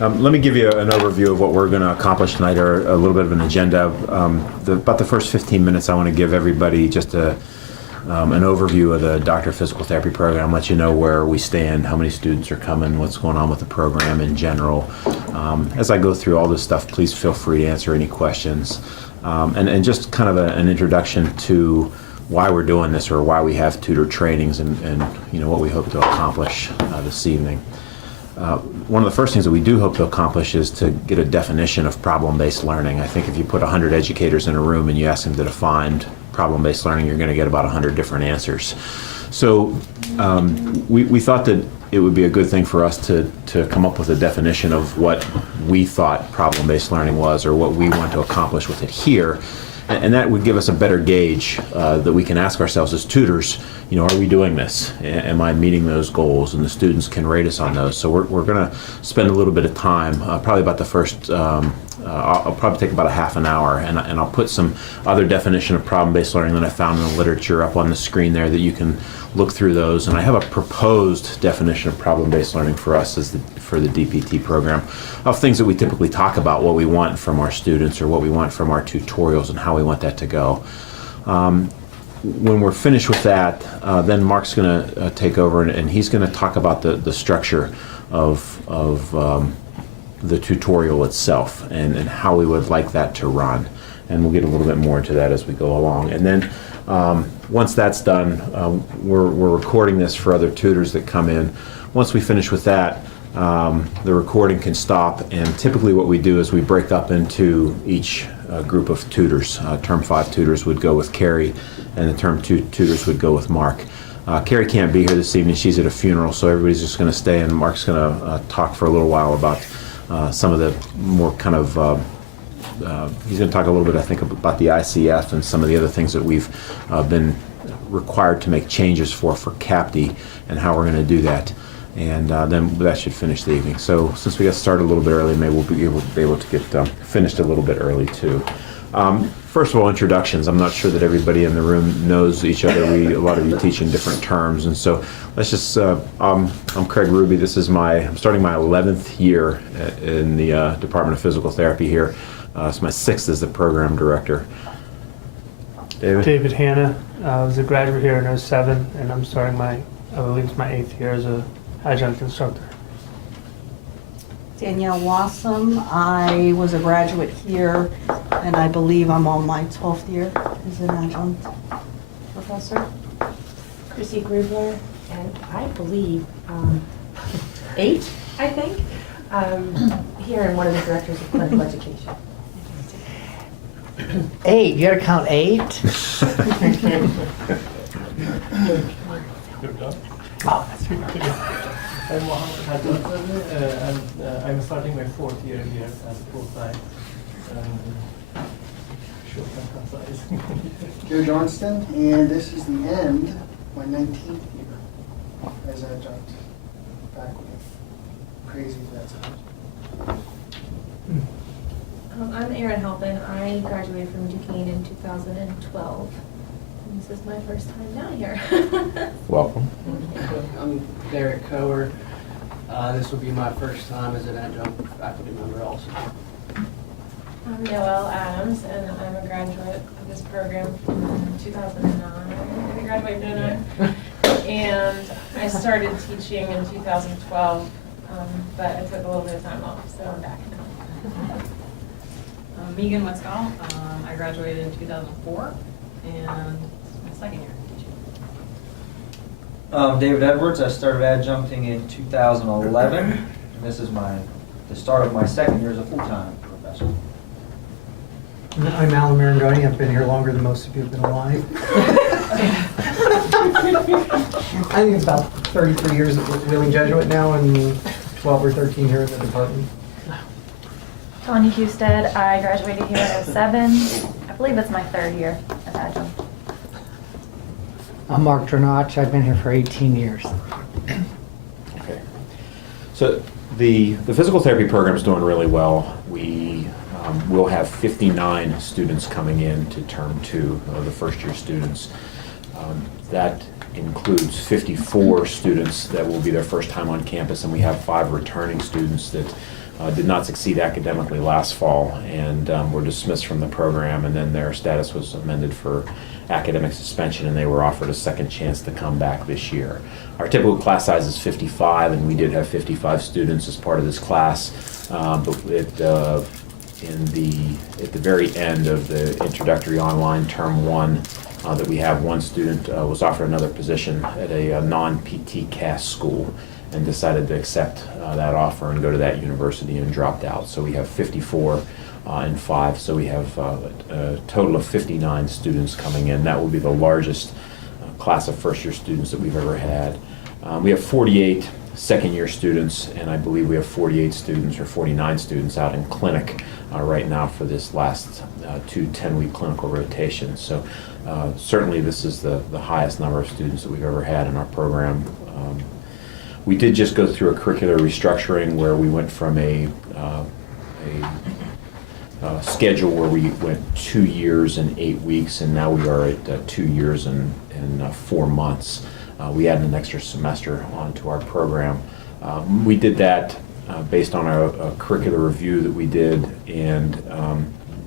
Let me give you an overview of what we're going to accomplish tonight, or a little bit of an agenda. About the first 15 minutes, I want to give everybody just an overview of the Doctor of Physical Therapy program, let you know where we stand, how many students are coming, what's going on with the program in general. As I go through all this stuff, please feel free to answer any questions. And just kind of an introduction to why we're doing this, or why we have tutor trainings, and you know what we hope to accomplish this evening. One of the first things that we do hope to accomplish is to get a definition of problem-based learning. I think if you put 100 educators in a room and you ask them to define problem-based learning, you're going to get about 100 different answers. So we thought that it would be a good thing for us to come up with a definition of what we thought problem-based learning was, or what we want to accomplish with it here. And that would give us a better gauge that we can ask ourselves as tutors, you know, are we doing this? Am I meeting those goals? And the students can rate us on those. So we're going to spend a little bit of time, probably about the first, I'll probably take about a half an hour, and I'll put some other definition of problem-based learning that I found in the literature up on the screen there that you can look through those. And I have a proposed definition of problem-based learning for us for the DPT program, of things that we typically talk about, what we want from our students, or what we want from our tutorials, and how we want that to go. When we're finished with that, then Mark's going to take over, and he's going to talk about the structure of the tutorial itself, and how we would like that to run. And we'll get a little bit more into that as we go along. And then once that's done, we're recording this for other tutors that come in. Once we finish with that, the recording can stop, and typically what we do is we break up into each group of tutors. Term 5 tutors would go with Carrie, and the Term 2 tutors would go with Mark. Carrie can't be here this evening. She's at a funeral, so everybody's just going to stay, and Mark's going to talk for a little while about some of the more kind of he's going to talk a little bit, I think, about the ICF and some of the other things that we've been required to make changes for CAPTE, and how we're going to do that. And then that should finish the evening. So since we got started a little bit early, maybe we'll be able to get finished a little bit early too. First of all, introductions. I'm not sure that everybody in the room knows each other. A lot of you teach in different terms, and so let's just. I'm Craig Ruby. I'm starting my 11th year in the Department of Physical Therapy here. It's my 6th as the program director. David Hanna. I was a graduate here in 07, and I'm starting I believe it's my 8th year as a adjunct instructor. Danielle Wassam. I was a graduate here, and I believe I'm on my 12th year as an adjunct professor. Chrissy Grubler, and I believe 8, I think, here in one of the directors of clinical education. 8, you gotta count 8? Oh, that's right. I'm Mohammed Hajjat, and I'm starting my 4th year here as full-time. Short and concise. Joe Johnston, and this is the end of my 19th year as adjunct faculty. Crazy as that sounds. I'm Erin Halpin. I graduated from Duquesne in 2012. And this is my first time down here. Welcome. I'm Derek Coer. This will be my first time as an adjunct faculty member also. I'm Noelle Adams, and I'm a graduate of this program from 2009. I graduated in 2009. And I started teaching in 2012, but I took a little bit of time off, so I'm back now. Megan Westgall. I graduated in 2004, and it's my 2nd year teaching. David Edwards. I started adjuncting in 2011, and this is the start of my 2nd year as a full-time professor. I'm Alan Marangoni. I've been here longer than most of you have been alive. I think it's about 33 years at Wheeling Jesuit now, and 12 or 13 here in the department. Tanya Husted. I graduated here in 07. I believe it's my 3rd year as adjunct. I'm Mark Drenach. I've been here for 18 years. Okay. So the physical therapy program is doing really well. We will have 59 students coming in to term 2 of the first year students. That includes 54 students that will be their first time on campus, and we have 5 returning students that did not succeed academically last fall and were dismissed from the program, and then their status was amended for academic suspension, and they were offered a second chance to come back this year. Our typical class size is 55, and we did have 55 students as part of this class, but at the very end of the introductory online term 1, that we have one student was offered another position at a non-PT CAS school and decided to accept that offer and go to that university and dropped out. So we have 54 and 5, so we have a total of 59 students coming in. That will be the largest class of first-year students that we've ever had. We have 48 second-year students, and I believe we have 48 students or 49 students out in clinic right now for this last 2 10-week clinical rotations. So certainly this is the highest number of students that we've ever had in our program. We did just go through a curricular restructuring where we went from a schedule where we went 2 years and 8 weeks, and now we are at 2 years and 4 months. We added an extra semester onto our program. We did that based on a curricular review that we did, and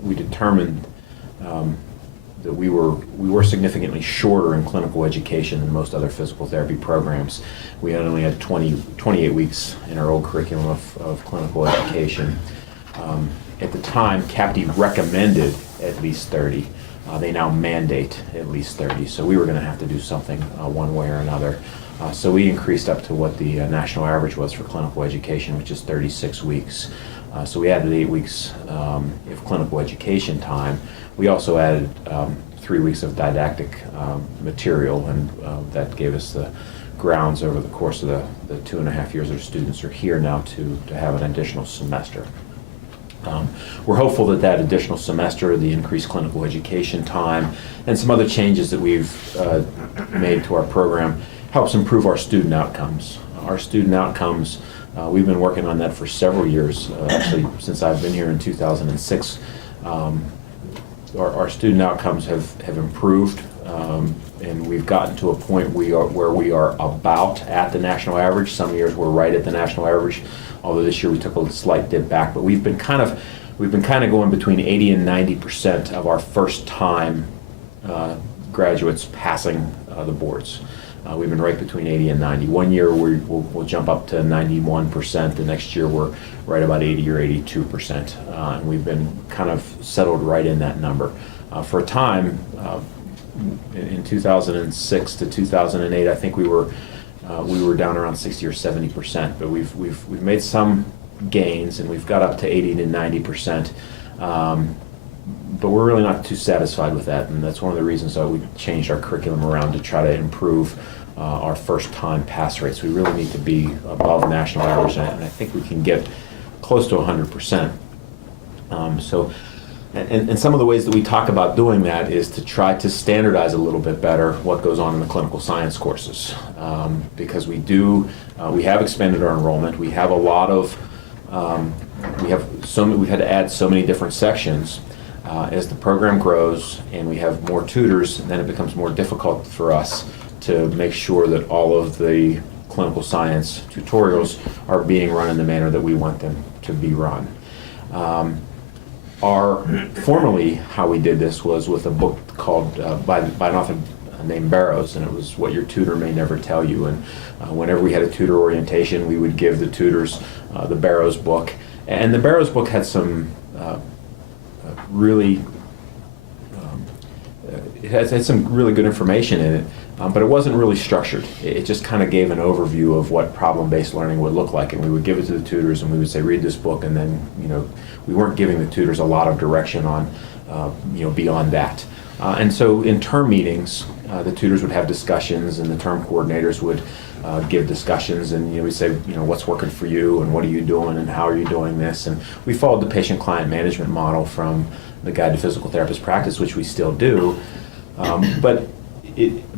we determined that we were significantly shorter in clinical education than most other physical therapy programs. We had only had 28 weeks in our old curriculum of clinical education. At the time, CAPTE recommended at least 30. They now mandate at least 30, so we were going to have to do something one way or another. So we increased up to what the national average was for clinical education, which is 36 weeks. So we added 8 weeks of clinical education time. We also added 3 weeks of didactic material, and that gave us the grounds over the course of the 2.5 years our students are here now to have an additional semester. We're hopeful that that additional semester, the increased clinical education time, and some other changes that we've made to our program helps improve our student outcomes. Our student outcomes, we've been working on that for several years, actually since I've been here in 2006. Our student outcomes have improved, and we've gotten to a point where we are about at the national average. Some years we're right at the national average, although this year we took a slight dip back. But we've been kind of going between 80 and 90% of our first time graduates passing the boards. We've been right between 80 and 90. One year we'll jump up to 91%. The next year we're right about 80 or 82%. And we've been kind of settled right in that number. For a time, in 2006 to 2008, I think we were down around 60 or 70%. But we've made some gains, and we've got up to 80 to 90%. But we're really not too satisfied with that, and that's one of the reasons why we changed our curriculum around to try to improve our first-time pass rates. We really need to be above national average, and I think we can get close to 100%. And some of the ways that we talk about doing that is to try to standardize a little bit better what goes on in the clinical science courses, because we have expanded our enrollment. We have a lot of we've had to add so many different sections. As the program grows and we have more tutors, then it becomes more difficult for us to make sure that all of the clinical science tutorials are being run in the manner that we want them to be run. Formerly, how we did this was with a book called by an author named Barrows, and it was What Your Tutor May Never Tell You. And whenever we had a tutor orientation, we would give the tutors the Barrows book. And the Barrows book had some it had some really good information in it, but it wasn't really structured. It just kind of gave an overview of what problem-based learning would look like, and we would give it to the tutors, and we would say, read this book, and then, we weren't giving the tutors a lot of direction on, beyond that. And so in term meetings, the tutors would have discussions, and the term coordinators would give discussions, and we'd say, what's working for you, and what are you doing, and how are you doing this? And we followed the patient-client management model from the Guide to Physical Therapist Practice, which we still do, but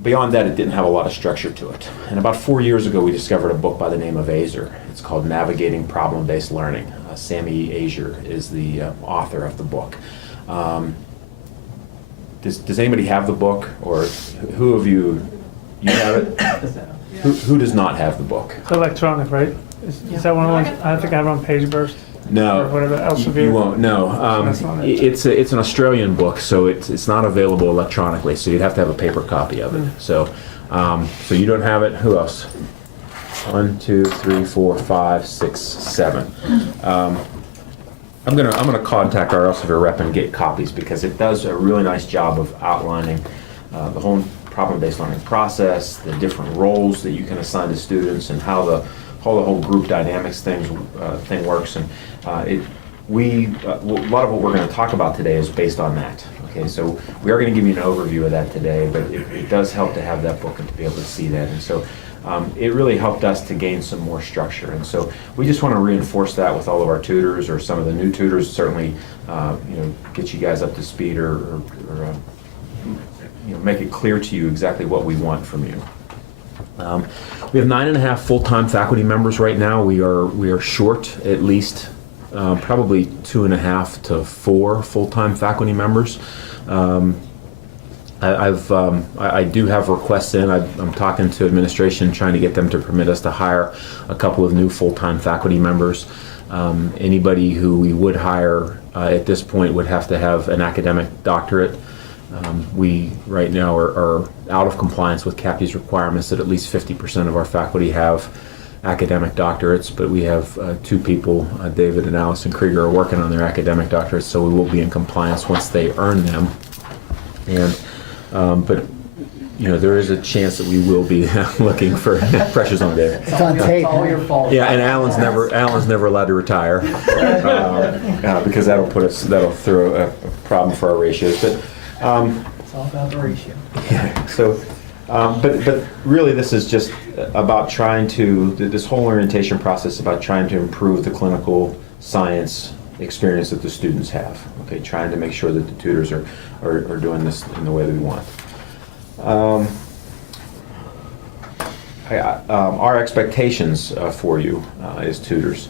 beyond that, it didn't have a lot of structure to it. And about 4 years ago, we discovered a book by the name of Azer. It's called Navigating Problem-Based Learning. Sammy Azer is the author of the book. does anybody have the book, or who of you have it? Who does not have the book? It's electronic, right? Is that one of the ones? I think I have it on page burst. No, Or whatever, Elsevier. you won't. No, That's not it. it's an Australian book, so it's not available electronically. So you'd have to have a paper copy of it. So so you don't have it. Who else? 1, 2, 3, 4, 5, 6, 7. I'm gonna contact our Elsevier rep and get copies, because it does a really nice job of outlining the whole problem-based learning process, the different roles that you can assign to students, and how the whole group dynamics thing works. And a lot of what we're going to talk about today is based on that. Okay, so we are going to give you an overview of that today, but it does help to have that book and to be able to see that. And so it really helped us to gain some more structure. And so we just want to reinforce that with all of our tutors, or some of the new tutors, certainly get you guys up to speed, or make it clear to you exactly what we want from you. We have 9.5 full-time faculty members right now. We are short at least probably 2.5 to 4 full-time faculty members. I do have requests in. I'm talking to administration, trying to get them to permit us to hire a couple of new full-time faculty members. Anybody who we would hire at this point would have to have an academic doctorate. We right now are out of compliance with CAPTE's requirements that at least 50% of our faculty have academic doctorates, but we have 2 people, David and Allison Krieger, are working on their academic doctorates, so we will be in compliance once they earn them. And but there is a chance that we will be looking for pressures on David. It's on tape. It's all your fault. Yeah, and Alan's never allowed to retire because that'll throw a problem for our ratios. But It's all about the ratio. yeah, so, but really, this is just about trying to, this whole orientation process is about trying to improve the clinical science experience that the students have. Okay, trying to make sure that the tutors are doing this in the way that we want. Our expectations for you as tutors.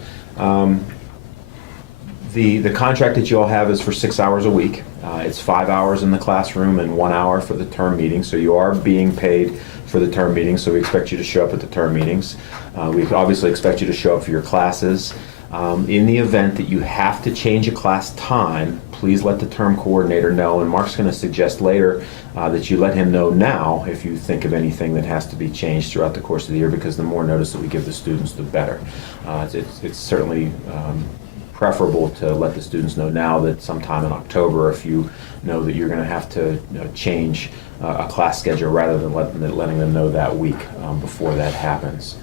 The contract that you all have is for 6 hours a week. It's 5 hours in the classroom and 1 hour for the term meeting. So you are being paid for the term meetings. So we expect you to show up at the term meetings. We obviously expect you to show up for your classes. In the event that you have to change a class time, please let the term coordinator know. And Mark's going to suggest later that you let him know now if you think of anything that has to be changed throughout the course of the year, because the more notice that we give the students, the better. It's certainly preferable to let the students know now that sometime in October, if you know that you're going to have to change a class schedule, rather than letting them know that week before that happens.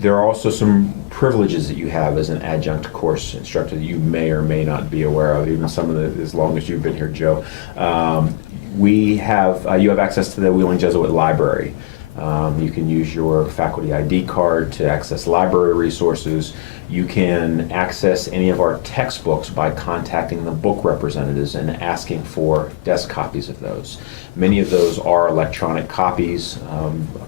There are also some privileges that you have as an adjunct course instructor that you may or may not be aware of, even some of as long as you've been here, Joe. You have access to the Wheeling Jesuit Library. You can use your faculty ID card to access library resources. You can access any of our textbooks by contacting the book representatives and asking for desk copies of those. Many of those are electronic copies.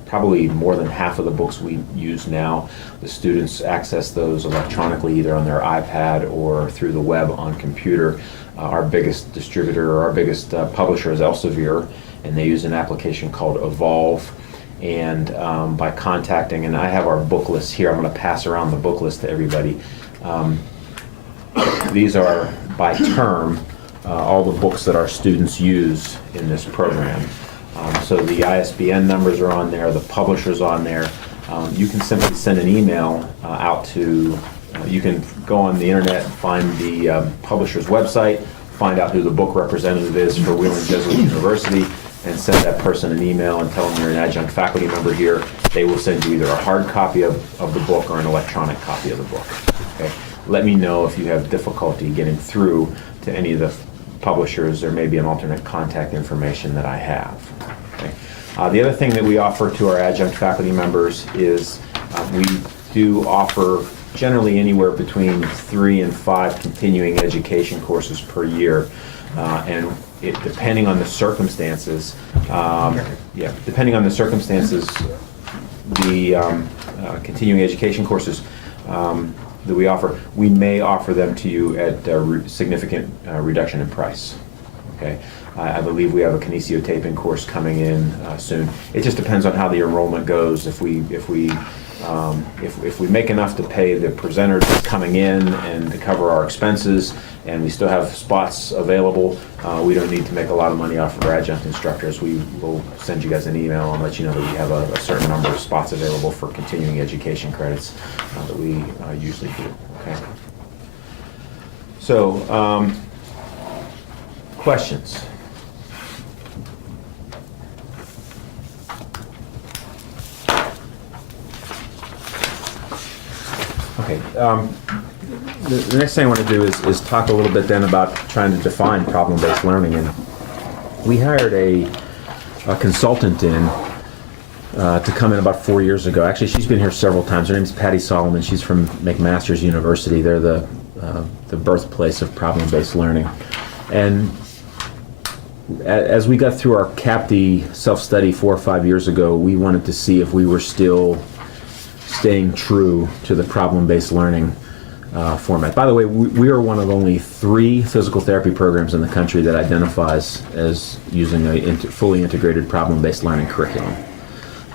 Probably more than half of the books we use now, the students access those electronically, either on their iPad or through the web on computer. Our biggest distributor, or our biggest publisher, is Elsevier, and they use an application called Evolve. And by contacting, and I have our book list here, I'm going to pass around the book list to everybody. These are by term, all the books that our students use in this program. So the ISBN numbers are on there, the publisher's on there. You can simply send an email out to, you can go on the internet and find the publisher's website, find out who the book representative is for Wheeling Jesuit University, and send that person an email and tell them you're an adjunct faculty member here. They will send you either a hard copy of the book or an electronic copy of the book. Okay? Let me know if you have difficulty getting through to any of the publishers. There may be an alternate contact information that I have. Okay? The other thing that we offer to our adjunct faculty members is we do offer generally anywhere between 3 and 5 continuing education courses per year. And depending on the circumstances, the continuing education courses that we offer, we may offer them to you at significant reduction in price. Okay, I believe we have a kinesiotaping course coming in soon. It just depends on how the enrollment goes. If we make enough to pay the presenters coming in and to cover our expenses, and we still have spots available, we don't need to make a lot of money off of our adjunct instructors. We will send you guys an email and let you know that we have a certain number of spots available for continuing education credits that we usually do. Okay. So, questions? Okay. The next thing I want to do is talk a little bit then about trying to define problem-based learning. And we hired a consultant in to come in about 4 years ago. Actually, she's been here several times. Her name's Patty Solomon. She's from McMaster's University. They're the birthplace of problem-based learning. And as we got through our CAPTE self-study 4 or 5 years ago, we wanted to see if we were still staying true to the problem-based learning format. By the way, we are one of only 3 physical therapy programs in the country that identifies as using a fully integrated problem-based learning curriculum.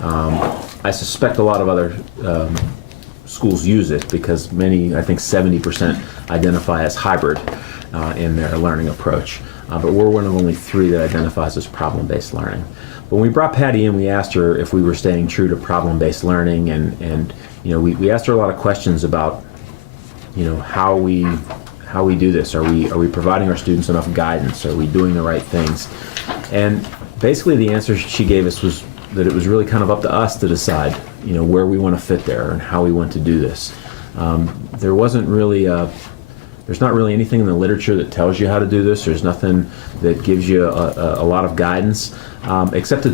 I suspect a lot of other schools use it because many, I think 70%, identify as hybrid in their learning approach. But we're one of only 3 that identifies as problem-based learning. When we brought Patty in, we asked her if we were staying true to problem-based learning, and you know, we asked her a lot of questions about, you know, how we do this. Are we providing our students enough guidance? Are we doing the right things? And basically, the answer she gave us was that it was really kind of up to us to decide, you know, where we want to fit there and how we want to do this. There's not really anything in the literature that tells you how to do this. There's nothing that gives you a lot of guidance, except that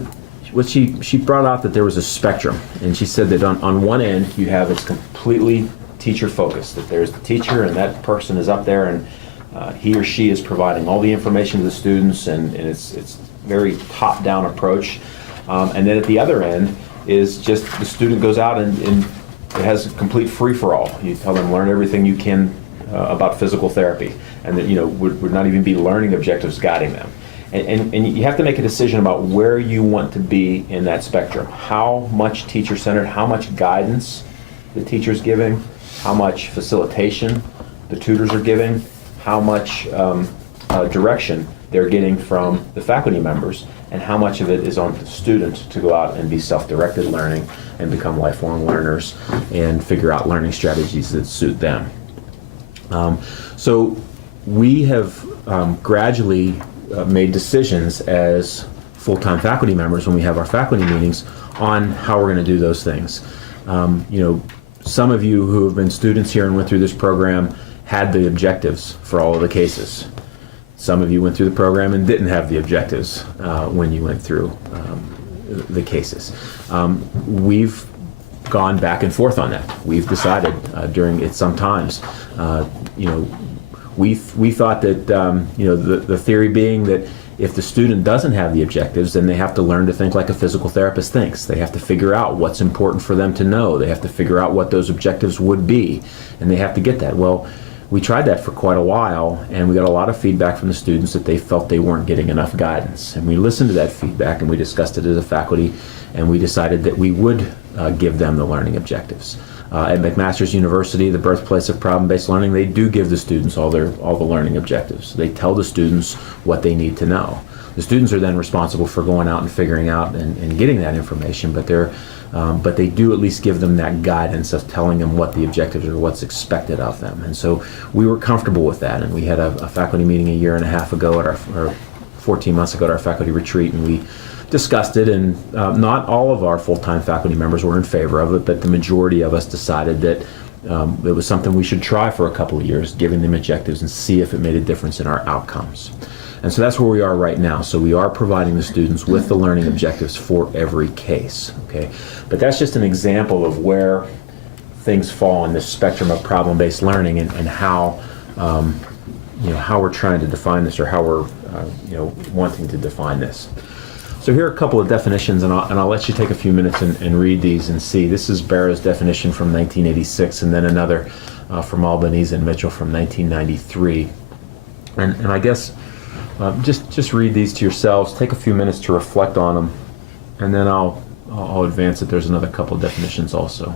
what she brought out that there was a spectrum, and she said that on one end you have it's completely teacher focused, that there's the teacher and that person is up there and he or she is providing all the information to the students, and it's very top-down approach. And then at the other end is just the student goes out and it has a complete free-for-all. You tell them learn everything you can about physical therapy, and that, you know, would not even be learning objectives guiding them. And you have to make a decision about where you want to be in that spectrum. How much teacher-centered, how much guidance the teacher's giving, how much facilitation the tutors are giving, how much direction they're getting from the faculty members, and how much of it is on the student to go out and be self-directed learning and become lifelong learners and figure out learning strategies that suit them. So we have gradually made decisions as full-time faculty members when we have our faculty meetings on how we're going to do those things. You know, some of you who have been students here and went through this program had the objectives for all of the cases. Some of you went through the program and didn't have the objectives when you went through the cases. We've gone back and forth on that. We've decided during it sometimes, you know, we thought that, you know, the theory being that if the student doesn't have the objectives, then they have to learn to think like a physical therapist thinks. They have to figure out what's important for them to know. They have to figure out what those objectives would be, and they have to get that. Well, we tried that for quite a while, and we got a lot of feedback from the students that they felt they weren't getting enough guidance. And we listened to that feedback, and we discussed it as a faculty, and we decided that we would give them the learning objectives. At McMaster's University, the birthplace of problem-based learning, they do give the students all the learning objectives. They tell the students what they need to know. The students are then responsible for going out and figuring out and getting that information, but they do at least give them that guidance of telling them what the objectives are, what's expected of them. And so we were comfortable with that, and we had a faculty meeting a year and a half ago or 14 months ago at our faculty retreat, and we discussed it, and not all of our full-time faculty members were in favor of it, but the majority of us decided that it was something we should try for a couple of years, giving them objectives and see if it made a difference in our outcomes. And so that's where we are right now. So we are providing the students with the learning objectives for every case, okay? But that's just an example of where things fall on this spectrum of problem-based learning and how, you know, how we're trying to define this, or how we're, you know, wanting to define this. So here are a couple of definitions, and I'll let you take a few minutes and read these and see. This is Barrow's definition from 1986, and then another from Albanese and Mitchell from 1993. And I guess just read these to yourselves, take a few minutes to reflect on them, and then I'll advance it. There's another couple of definitions also.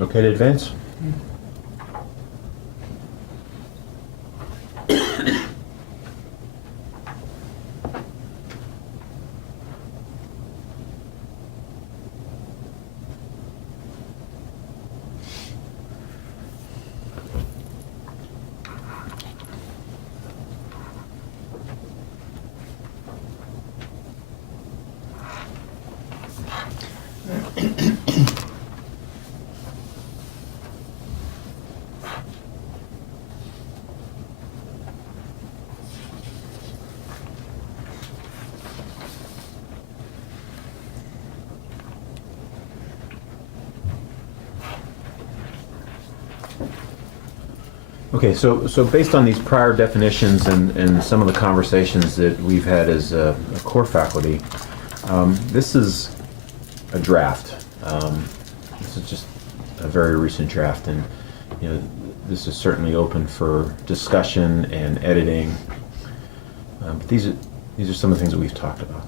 Okay to advance? Okay, so based on these prior definitions and some of the conversations that we've had as a core faculty, this is a draft. This is just a very recent draft, and this is certainly open for discussion and editing. But these are some of the things that we've talked about.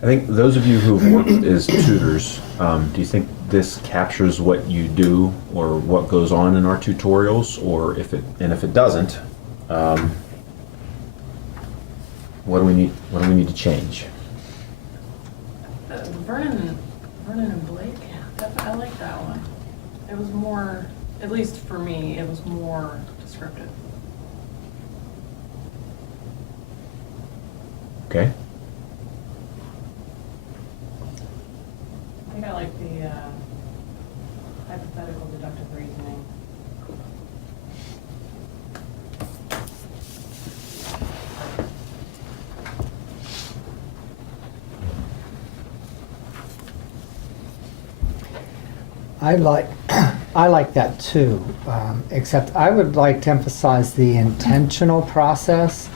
I think those of you who've worked as tutors, do you think this captures what you do or what goes on in our tutorials, or if it doesn't, what do we need to change? Vernon and Blake, I like that one. It was more, at least for me, it was more descriptive. Okay. I think I like the hypothetical deductive reasoning. I like that too, except I would like to emphasize the intentional process,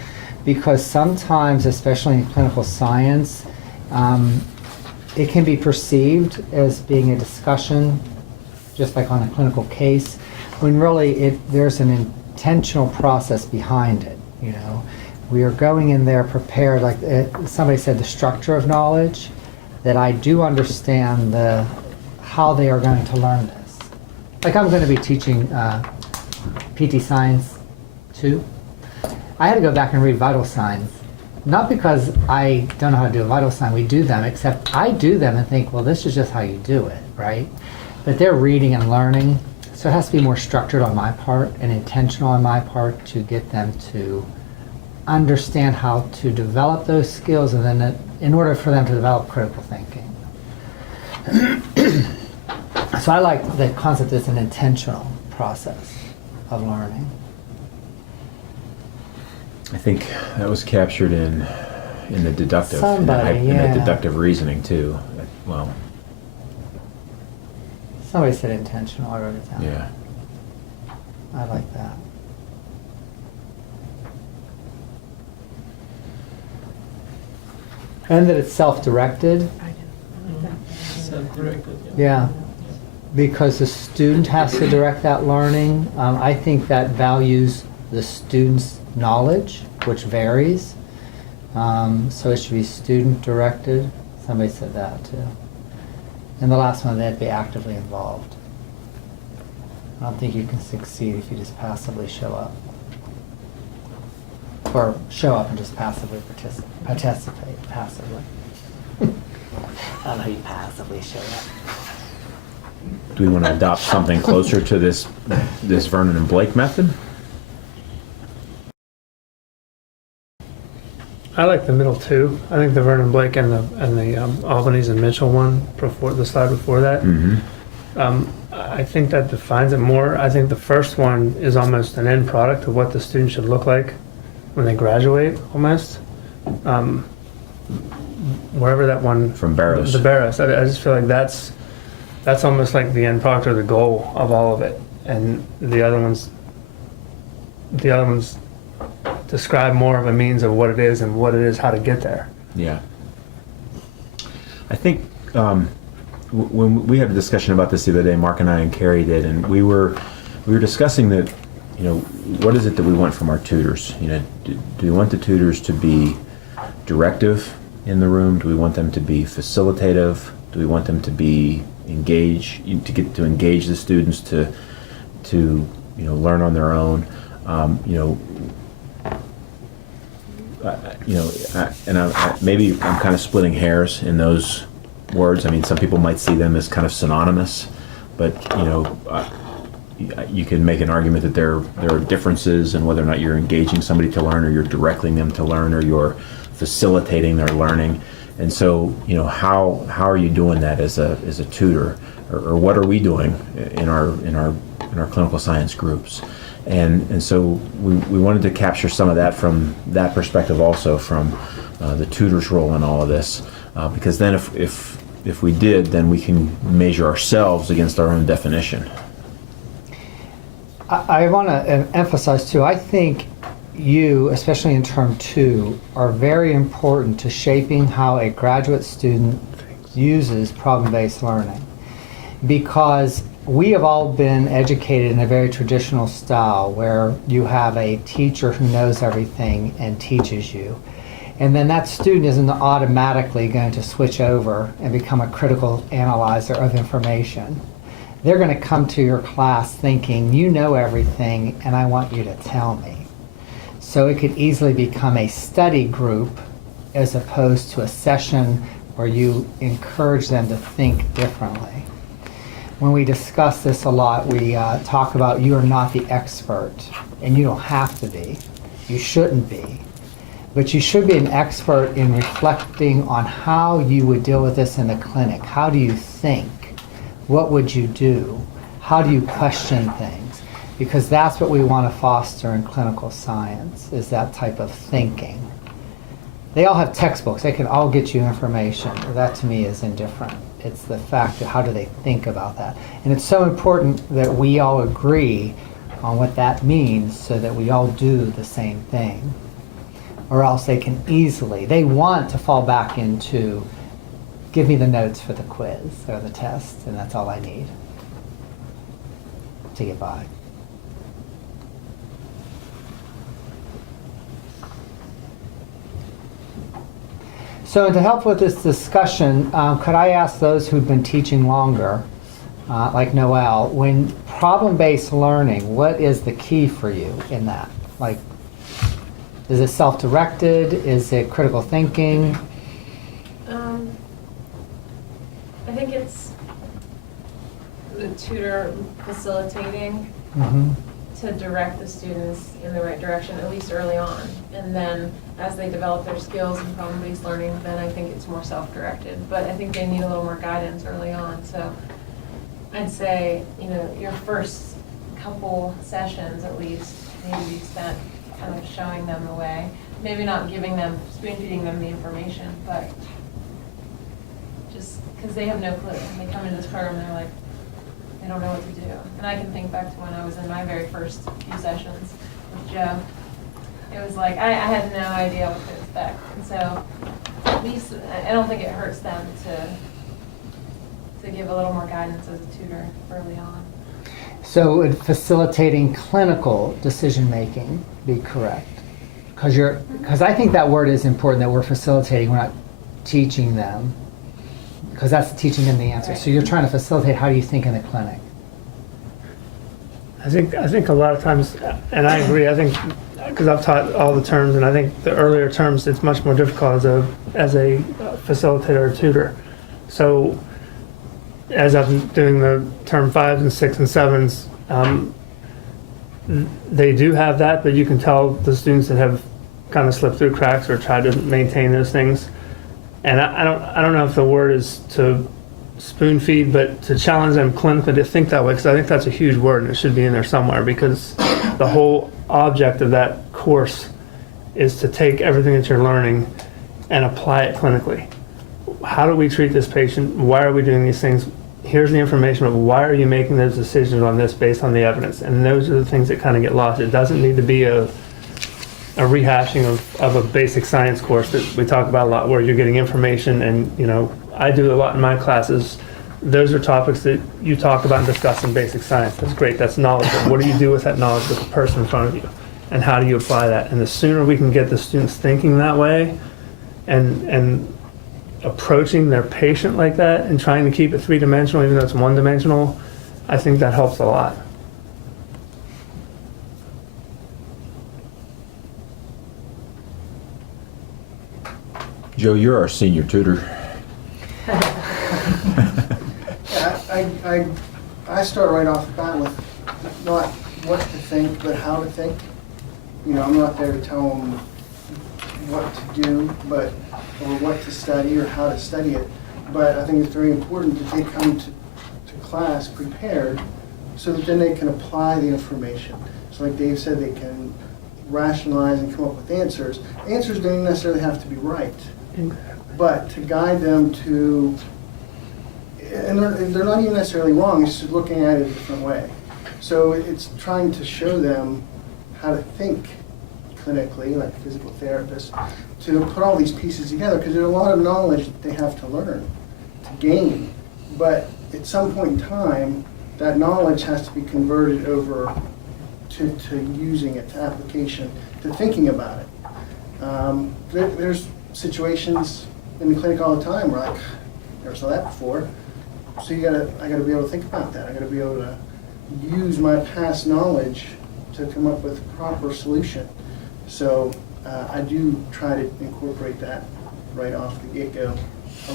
because sometimes, especially in clinical science, it can be perceived as being a discussion, just like on a clinical case, when really there's an intentional process behind it. We are going in there prepared, like somebody said, the structure of knowledge, that I do understand how they are going to learn this. Like I'm going to be teaching PT Science 2. I had to go back and read vital signs not because I don't know how to do a vital sign, we do them, except I do them and think, well, this is just how you do it, right? But they're reading and learning, so it has to be more structured on my part and intentional on my part to get them to understand how to develop those skills, and then in order for them to develop critical thinking. So I like the concept as an intentional process of learning. I think that was captured in the deductive, Somebody, in yeah. the deductive reasoning too. Well, Somebody said intentional, I wrote it down. yeah. I like that. And that it's self-directed. Self-directed, Yeah. Because the student has to direct that learning. I think that values the student's knowledge, which varies. So it should be student-directed. Somebody said that too. And the last one, they'd be actively involved. I don't think you can succeed if you just passively show up. Or show up and just passively participate passively. I don't know how you passively show up. Do we want to adopt something closer to this Vernon and Blake method? I like the middle two. I think the Vernon Blake and the Albanese and Mitchell one before the slide before that. Mm-hmm. I think that defines it more. I think the first one is almost an end product of what the student should look like when they graduate, almost. Wherever that one From Barrows. The Barrows. I just feel like that's almost like the end product or the goal of all of it, and the other ones describe more of a means of what it is and what it is, how to get there. Yeah. I think when we had a discussion about this the other day, Mark and I and Carrie did, and we were discussing that, what is it that we want from our tutors? Do we want the tutors to be directive in the room? Do we want them to be facilitative? Do we want them to be engage to engage the students to learn on their own? Maybe I'm kind of splitting hairs in those words. I mean, some people might see them as kind of synonymous, but you can make an argument that there are differences in whether or not you're engaging somebody to learn, or you're directing them to learn, or you're facilitating their learning. And so, how are you doing that as a tutor, or what are we doing in our clinical science groups? And so we wanted to capture some of that from that perspective, also from the tutor's role in all of this, because then if we did, then we can measure ourselves against our own definition. I want to emphasize too, I think you, especially in term 2, are very important to shaping how a graduate student uses problem-based learning, because we have all been educated in a very traditional style where you have a teacher who knows everything and teaches you. And then that student isn't automatically going to switch over and become a critical analyzer of information. They're going to come to your class thinking, you know everything and I want you to tell me. So it could easily become a study group as opposed to a session where you encourage them to think differently. When we discuss this a lot, we talk about you are not the expert, and you don't have to be. You shouldn't be. But you should be an expert in reflecting on how you would deal with this in the clinic. How do you think? What would you do? How do you question things? Because that's what we want to foster in clinical science, is that type of thinking. They all have textbooks. They can all get you information. That to me is indifferent. It's the fact that how do they think about that. And it's so important that we all agree on what that means so that we all do the same thing. Or else they can easily, they want to fall back into, give me the notes for the quiz or the test, and that's all I need to get by. So to help with this discussion, could I ask those who've been teaching longer, like Noel, when problem-based learning, what is the key for you in that? Like, Is it self-directed? Is it critical thinking? I think it's the tutor facilitating Mhm. to direct the students in the right direction, at least early on. And then as they develop their skills in problem-based learning, then I think it's more self-directed. But I think they need a little more guidance early on. So I'd say, your first couple sessions at least, maybe be spent kind of showing them the way. Maybe not spoon-feeding them the information, but just because they have no clue. They come into this program and they're like, they don't know what to do. And I can think back to when I was in my very first few sessions with Joe. It was like, I had no idea what to expect. And so at least, I don't think it hurts them to give a little more guidance as a tutor early on. So would facilitating clinical decision-making be correct? Because I think that word is important, that we're facilitating, we're not teaching them, because that's teaching them the answer. So you're trying to facilitate how do you think in the clinic? I think a lot of times, and I agree, I think, because I've taught all the terms, and I think the earlier terms, it's much more difficult as a facilitator or tutor. So as I'm doing the term 5s and 6 and 7s, they do have that, but you can tell the students that have kind of slipped through cracks or tried to maintain those things. And I don't know if the word is to spoon feed, but to challenge them clinically to think that way, because I think that's a huge word and it should be in there somewhere, because the whole object of that course is to take everything that you're learning and apply it clinically. How do we treat this patient? Why are we doing these things? Here's the information, but why are you making those decisions on this based on the evidence? And those are the things that kind of get lost. It doesn't need to be a rehashing of a basic science course that we talk about a lot, where you're getting information. And I do a lot in my classes. Those are topics that you talk about and discuss in basic science. That's great. That's knowledge. But what do you do with that knowledge with the person in front of you? And how do you apply that? And the sooner we can get the students thinking that way and approaching their patient like that and trying to keep it three-dimensional, even though it's one-dimensional, I think that helps a lot. Joe, you're our senior tutor. Yeah, I start right off the bat with not what to think, but how to think. I'm not there to tell them what to do, or what to study or how to study it. But I think it's very important that they come to class prepared, so that then they can apply the information. So like Dave said, they can rationalize and come up with answers. Answers don't necessarily have to be right, but to guide them to, and they're not even necessarily wrong, it's just looking at it a different way. So it's trying to show them how to think clinically, like a physical therapist, to put all these pieces together, because there's a lot of knowledge that they have to learn, to gain. But at some point in time, that knowledge has to be converted over to using it, to application, to thinking about it. There's situations in the clinic all the time where never saw that before. So I gotta be able to think about that. I gotta be able to use my past knowledge to come up with a proper solution. So I do try to incorporate that right off the get-go,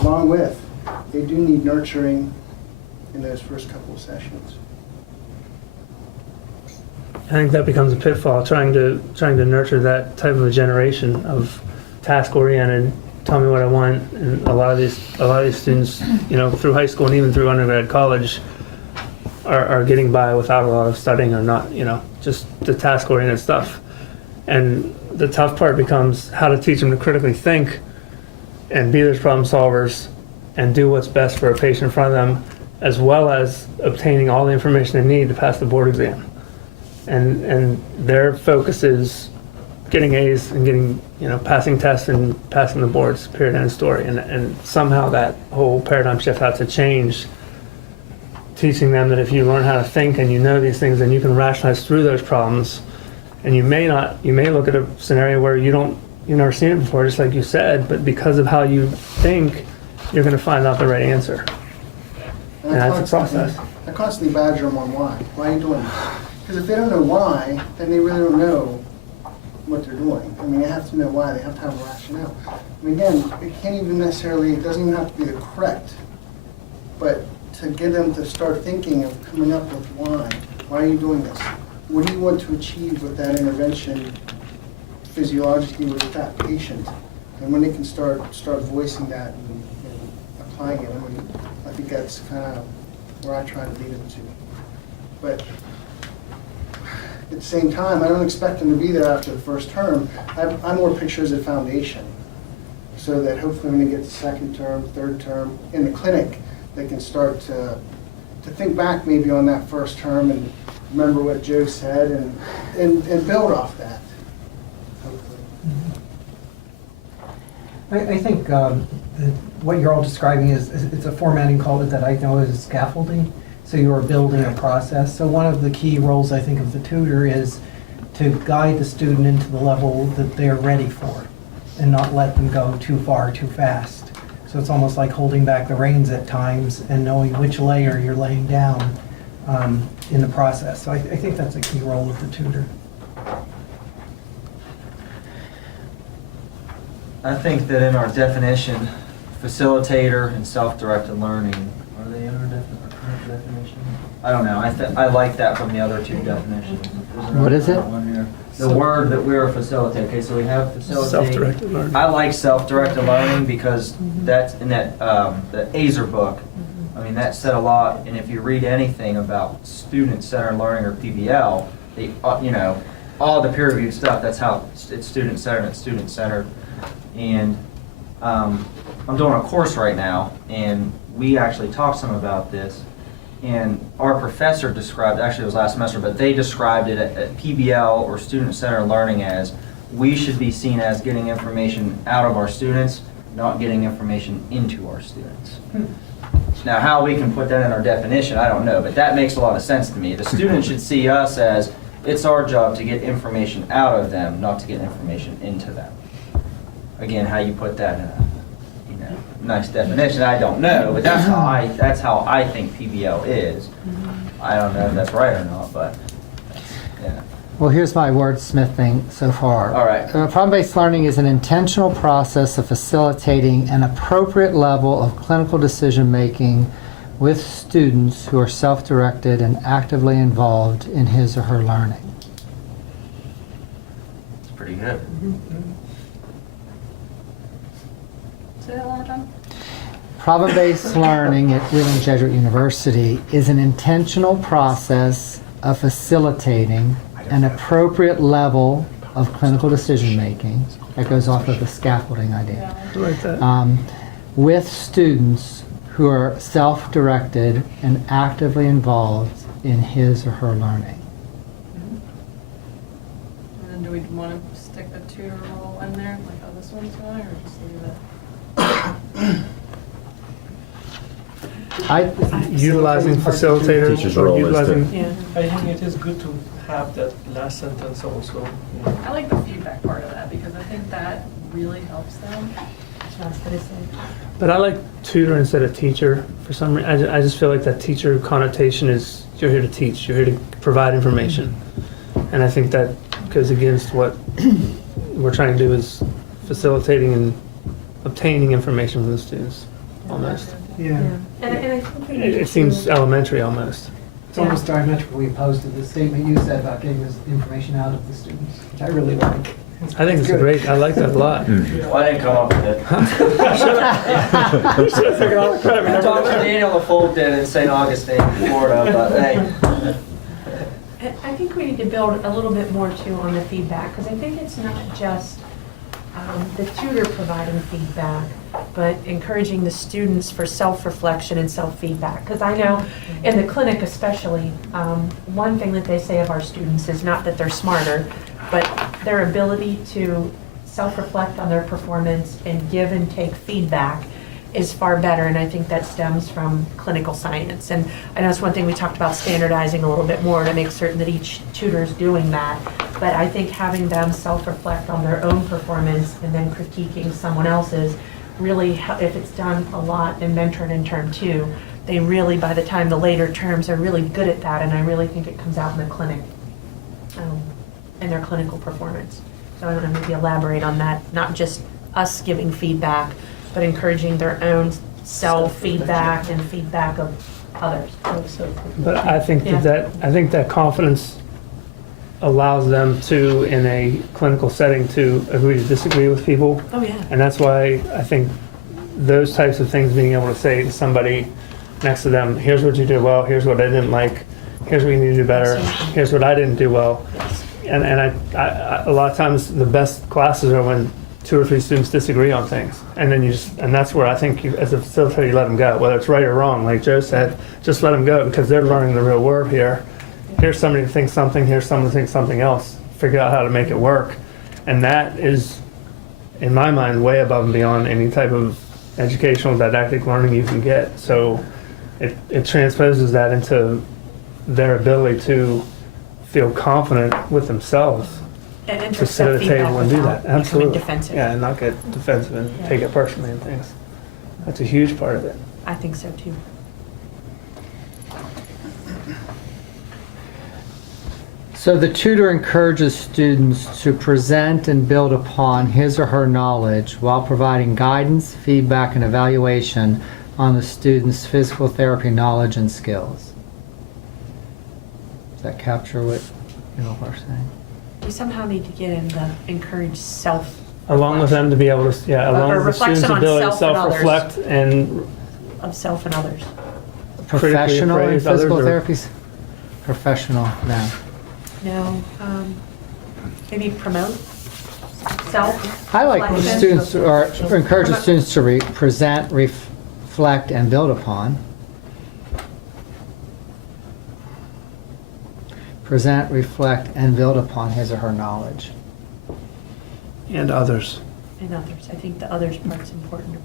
along with, they do need nurturing in those first couple of sessions. I think that becomes a pitfall, trying to nurture that type of a generation of task-oriented, tell me what I want. And a lot of these students, through high school and even through undergrad college, are getting by without a lot of studying, or not, just the task-oriented stuff. And the tough part becomes how to teach them to critically think and be those problem solvers and do what's best for a patient in front of them, as well as obtaining all the information they need to pass the board exam. And their focus is getting A's and getting, passing tests and passing the boards, period, end of story. And somehow that whole paradigm shift has to change, teaching them that if you learn how to think and you know these things, then you can rationalize through those problems. And you may look at a scenario where you've never seen it before, just like you said, but because of how you think, you're going to find out the right answer. And that's a process. I constantly badger them on why. Why are you doing this? Because if they don't know why, then they really don't know what they're doing. I mean, they have to know why, they have to have a rationale. And again, it can't even necessarily, it doesn't even have to be the correct, but to get them to start thinking of coming up with why. Why are you doing this? What do you want to achieve with that intervention physiologically with that patient? And when they can start voicing that and applying it, I mean, I think that's kind of where I try to lead them to. But at the same time, I don't expect them to be there after the first term. I more picture as a foundation, so that hopefully when they get to second term, third term, in the clinic, they can start to think back maybe on that first term and remember what Joe said and build off that, hopefully. I think what you're all describing is it's a formatting called that I know is scaffolding. So you are building a process. So one of the key roles I think of the tutor is to guide the student into the level that they're ready for and not let them go too far too fast. So it's almost like holding back the reins at times and knowing which layer you're laying down in the process. So I think that's a key role of the tutor. I think that in our definition, facilitator and self-directed learning, are they in our definition? I don't know. I like that from the other two definitions. What is it? One here. The word that we're facilitating. Okay, so we have facilitate. Self-directed learning. I like self-directed learning because that's in that the AZER book. I mean, that said a lot. And if you read anything about student-centered learning or PBL, they all the peer-reviewed stuff. That's how it's student-centered. It's student-centered. And I'm doing a course right now, and we actually talked some about this. And our professor described, actually it was last semester, but they described it at PBL or student-centered learning as we should be seen as getting information out of our students, not getting information into our students. Now, how we can put that in our definition, I don't know, but that makes a lot of sense to me. The student should see us as it's our job to get information out of them, not to get information into them. Again, how you put that in a nice definition, I don't know, but that's how I think PBL is. I don't know if that's right or not, but yeah. Well, here's my wordsmithing so far. All right. Problem-based learning is an intentional process of facilitating an appropriate level of clinical decision-making with students who are self-directed and actively involved in his or her learning. It's pretty good. Say that one more time. Problem-based learning at Wheeling Jesuit University is an intentional process of facilitating an appropriate level of clinical decision-making. That goes off of the scaffolding idea. I like that. With students who are self-directed and actively involved in his or her learning. And then do we want to stick the tutor role in there, like how this one's going, or just leave it? Utilizing facilitators Teacher's or role is utilizing. Yeah. I think it is good to have that last sentence also. You know. I like the feedback part of that because I think that really helps them. But I like tutor instead of teacher for some reason. I just feel like that teacher connotation is you're here to teach, you're here to provide information. And I think that goes against what we're trying to do is facilitating and obtaining information from the students, almost. Yeah. And I think we need It seems elementary almost. It's almost diametrically opposed to the statement you said about getting this information out of the students, which I really like. I think it's great. I like that a lot. Well, I didn't come up with it. You should have taken all the credit. I talked to Daniel LaFold did in St. Augustine, Florida, but hey. I think we need to build a little bit more too on the feedback, because I think it's not just the tutor providing feedback, but encouraging the students for self-reflection and self-feedback. Because I know in the clinic especially, one thing that they say of our students is not that they're smarter, but their ability to self-reflect on their performance and give and take feedback is far better, and I think that stems from clinical science. And I know it's one thing we talked about, standardizing a little bit more to make certain that each tutor is doing that, but I think having them self-reflect on their own performance and then critiquing someone else's really, if it's done a lot in mentoring in term 2, they really, by the time the later terms, are really good at that, and I really think it comes out in the clinic, in their clinical performance. So I don't know, maybe elaborate on that, not just us giving feedback, but encouraging their own self-feedback and feedback of others. But I think Yeah. I think that confidence allows them to, in a clinical setting, to agree to disagree with people. Oh, yeah. And that's why I think those types of things, being able to say to somebody next to them, here's what you did well, here's what I didn't like, here's what you need to do better, Absolutely. here's what I didn't do well. Yes. And I a lot of times the best classes are when 2 or 3 students disagree on things. And then and that's where I think you, as a facilitator, you let them go. Whether it's right or wrong, like Joe said, just let them go because they're learning the real word here. Here's somebody who thinks something, here's someone who thinks something else. Figure out how to make it work. And that is, in my mind, way above and beyond any type of educational didactic learning you can get. So it transposes that into their ability to feel confident with themselves And to sit at a feedback table and do without that. Absolutely. becoming defensive. Yeah, and not get defensive and Yeah. take it personally and things. That's a huge part of it. I think so too. So the tutor encourages students to present and build upon his or her knowledge while providing guidance, feedback, and evaluation on the student's physical therapy knowledge and skills. Does that capture what we're saying? We somehow need to get in the encourage self. Along with them to be able to, along Or with the student's reflection on ability to self and others. self-reflect and Of self and others. Professional in appraise others, physical or- therapies? Professional, no. No, maybe promote self. I like when reflection. students or encourage the students to present, reflect, and build upon. Present, reflect, and build upon his or her knowledge. and others. And others. I think the others part's important.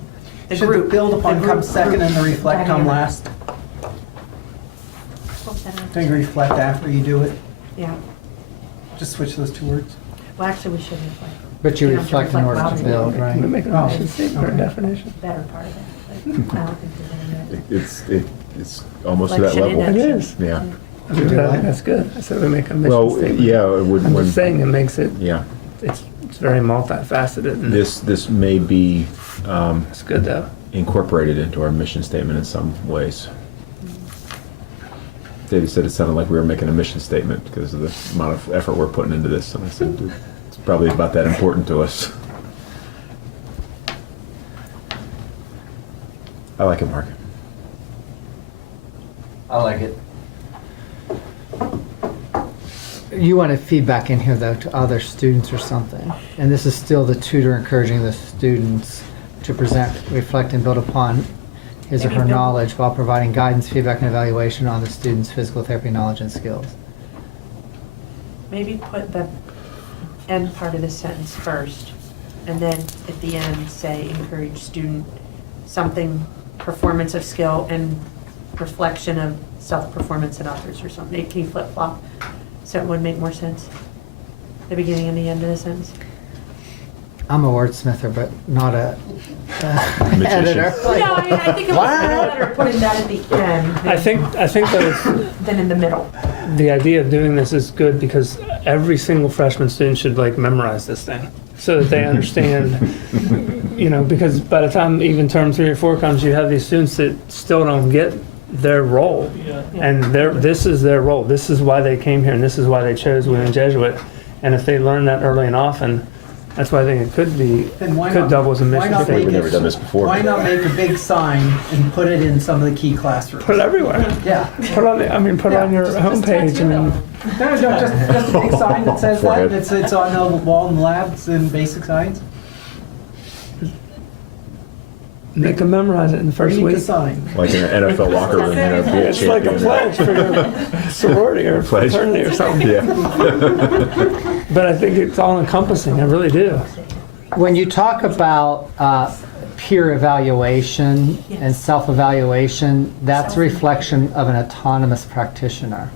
The Should group. the build upon the come group- second and the reflect come dynamic. last? What's that? Think reflect after you do it? Yeah. Just switch those 2 words. Well, actually, we should reflect. But you You don't have to reflect in order reflect to while build, you do it. right? Can we make a Oh, mission statement or a okay. definition? Better part of it. But I don't think there's any. It's almost to that Reflection level. and It action. is. Yeah. I think that's good. I said we make a mission Well, statement. yeah, it would. I'm when- just saying it makes it, Yeah. it's very multifaceted and This may be it's good though. incorporated into our mission statement in some ways. David said it sounded like we were making a mission statement because of the amount of effort we're putting into this. And I said, it's probably about that important to us. I like it, Mark. I like it. You wanted feedback in here though to other students or something. And this is still the tutor encouraging the students to present, reflect, and build upon his or Maybe her build- knowledge while providing guidance, feedback, and evaluation on the student's physical therapy knowledge and skills. Maybe put the end part of the sentence first, and then at the end, say, encourage student something, performance of skill and reflection of self-performance in others or something. Can you flip-flop? So it would make more sense? The beginning and the end of the sentence? I'm a wordsmither, but not a Magician. editor. No, I mean, I think it was better putting that at the end I think than in the middle. the idea of doing this is good because every single freshman student should like memorize this thing so that they understand, because by the time even term 3 or 4 comes, you have these students that still don't get their role. Yeah. And this is their role. This is why they came here and this is why they chose William Jesuit. And if they learn that early and often, that's why I think it could Then why could not- double as a why mission not statement. We've never done this before. Why not make a big sign and put it in some of the key classrooms? Put it everywhere. Yeah. Put on your homepage. I mean, No, just a big sign that says that. Forehead. It's on the wall in labs and basic science. make them memorize it in the first Read week. the sign. Like in an NFL locker room, be a It's like a champion. pledge for your sorority or Pledge. fraternity or something. Yeah. But I think it's all encompassing. I really do. When you talk about peer evaluation and self-evaluation, that's a reflection of an autonomous practitioner.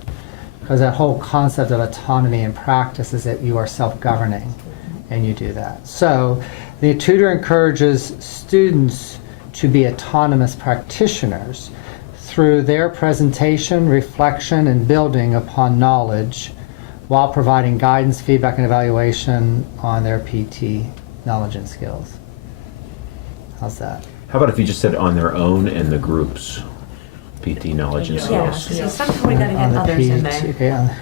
Because that whole concept of autonomy in practice is that you are self-governing and you do that. So the tutor encourages students to be autonomous practitioners through their presentation, reflection, and building upon knowledge while providing guidance, feedback, and evaluation on their PT knowledge and skills. How's that? How about if you just said on their own and the groups, PT knowledge and Yeah, skills? so somehow we gotta On get the others in PT there. okay,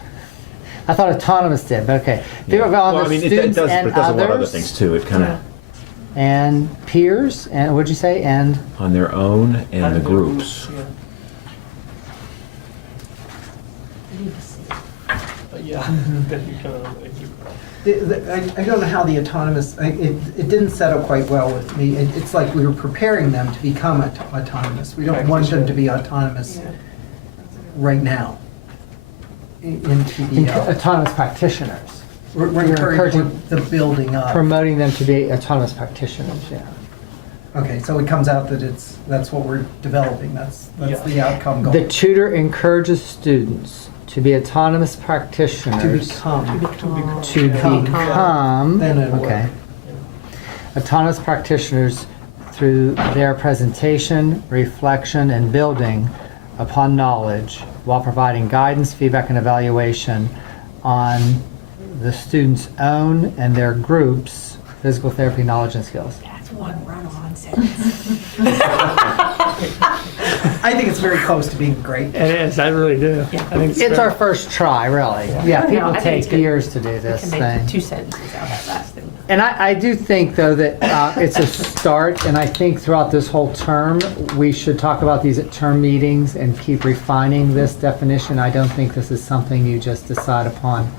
I thought autonomous did, but okay. People go on Well, the I mean, it students does, but and it does a lot of other others, things too. It kind of and peers, and what'd you say? And on their own and the groups. Yeah. Yeah, Mm-hmm. then you can, I don't know how the autonomous, it didn't settle quite well with me. It's like we were preparing them to become autonomous. We don't want them to be autonomous right now in PBL. autonomous practitioners. We're You're encouraging the building up. Promoting them to be autonomous practitioners, yeah. Okay, so it comes out that that's what we're developing. That's the outcome goal. The tutor encourages students to be autonomous practitioners. To become, Then it'll okay. work. Autonomous practitioners through their presentation, reflection, and building upon knowledge while providing guidance, feedback, and evaluation on the student's own and their group's physical therapy knowledge and skills. That's one run-on sentence. I think it's very close to being great. It is, I really do. Yeah. I think It's great. our first try, really. Yeah, No, people I think it's take good. years to do We this can make thing. 2 sentences out of that last thing. And I do think, though, that it's a start, and I think throughout this whole term, we should talk about these at term meetings and keep refining this definition. I don't think this is something you just decide upon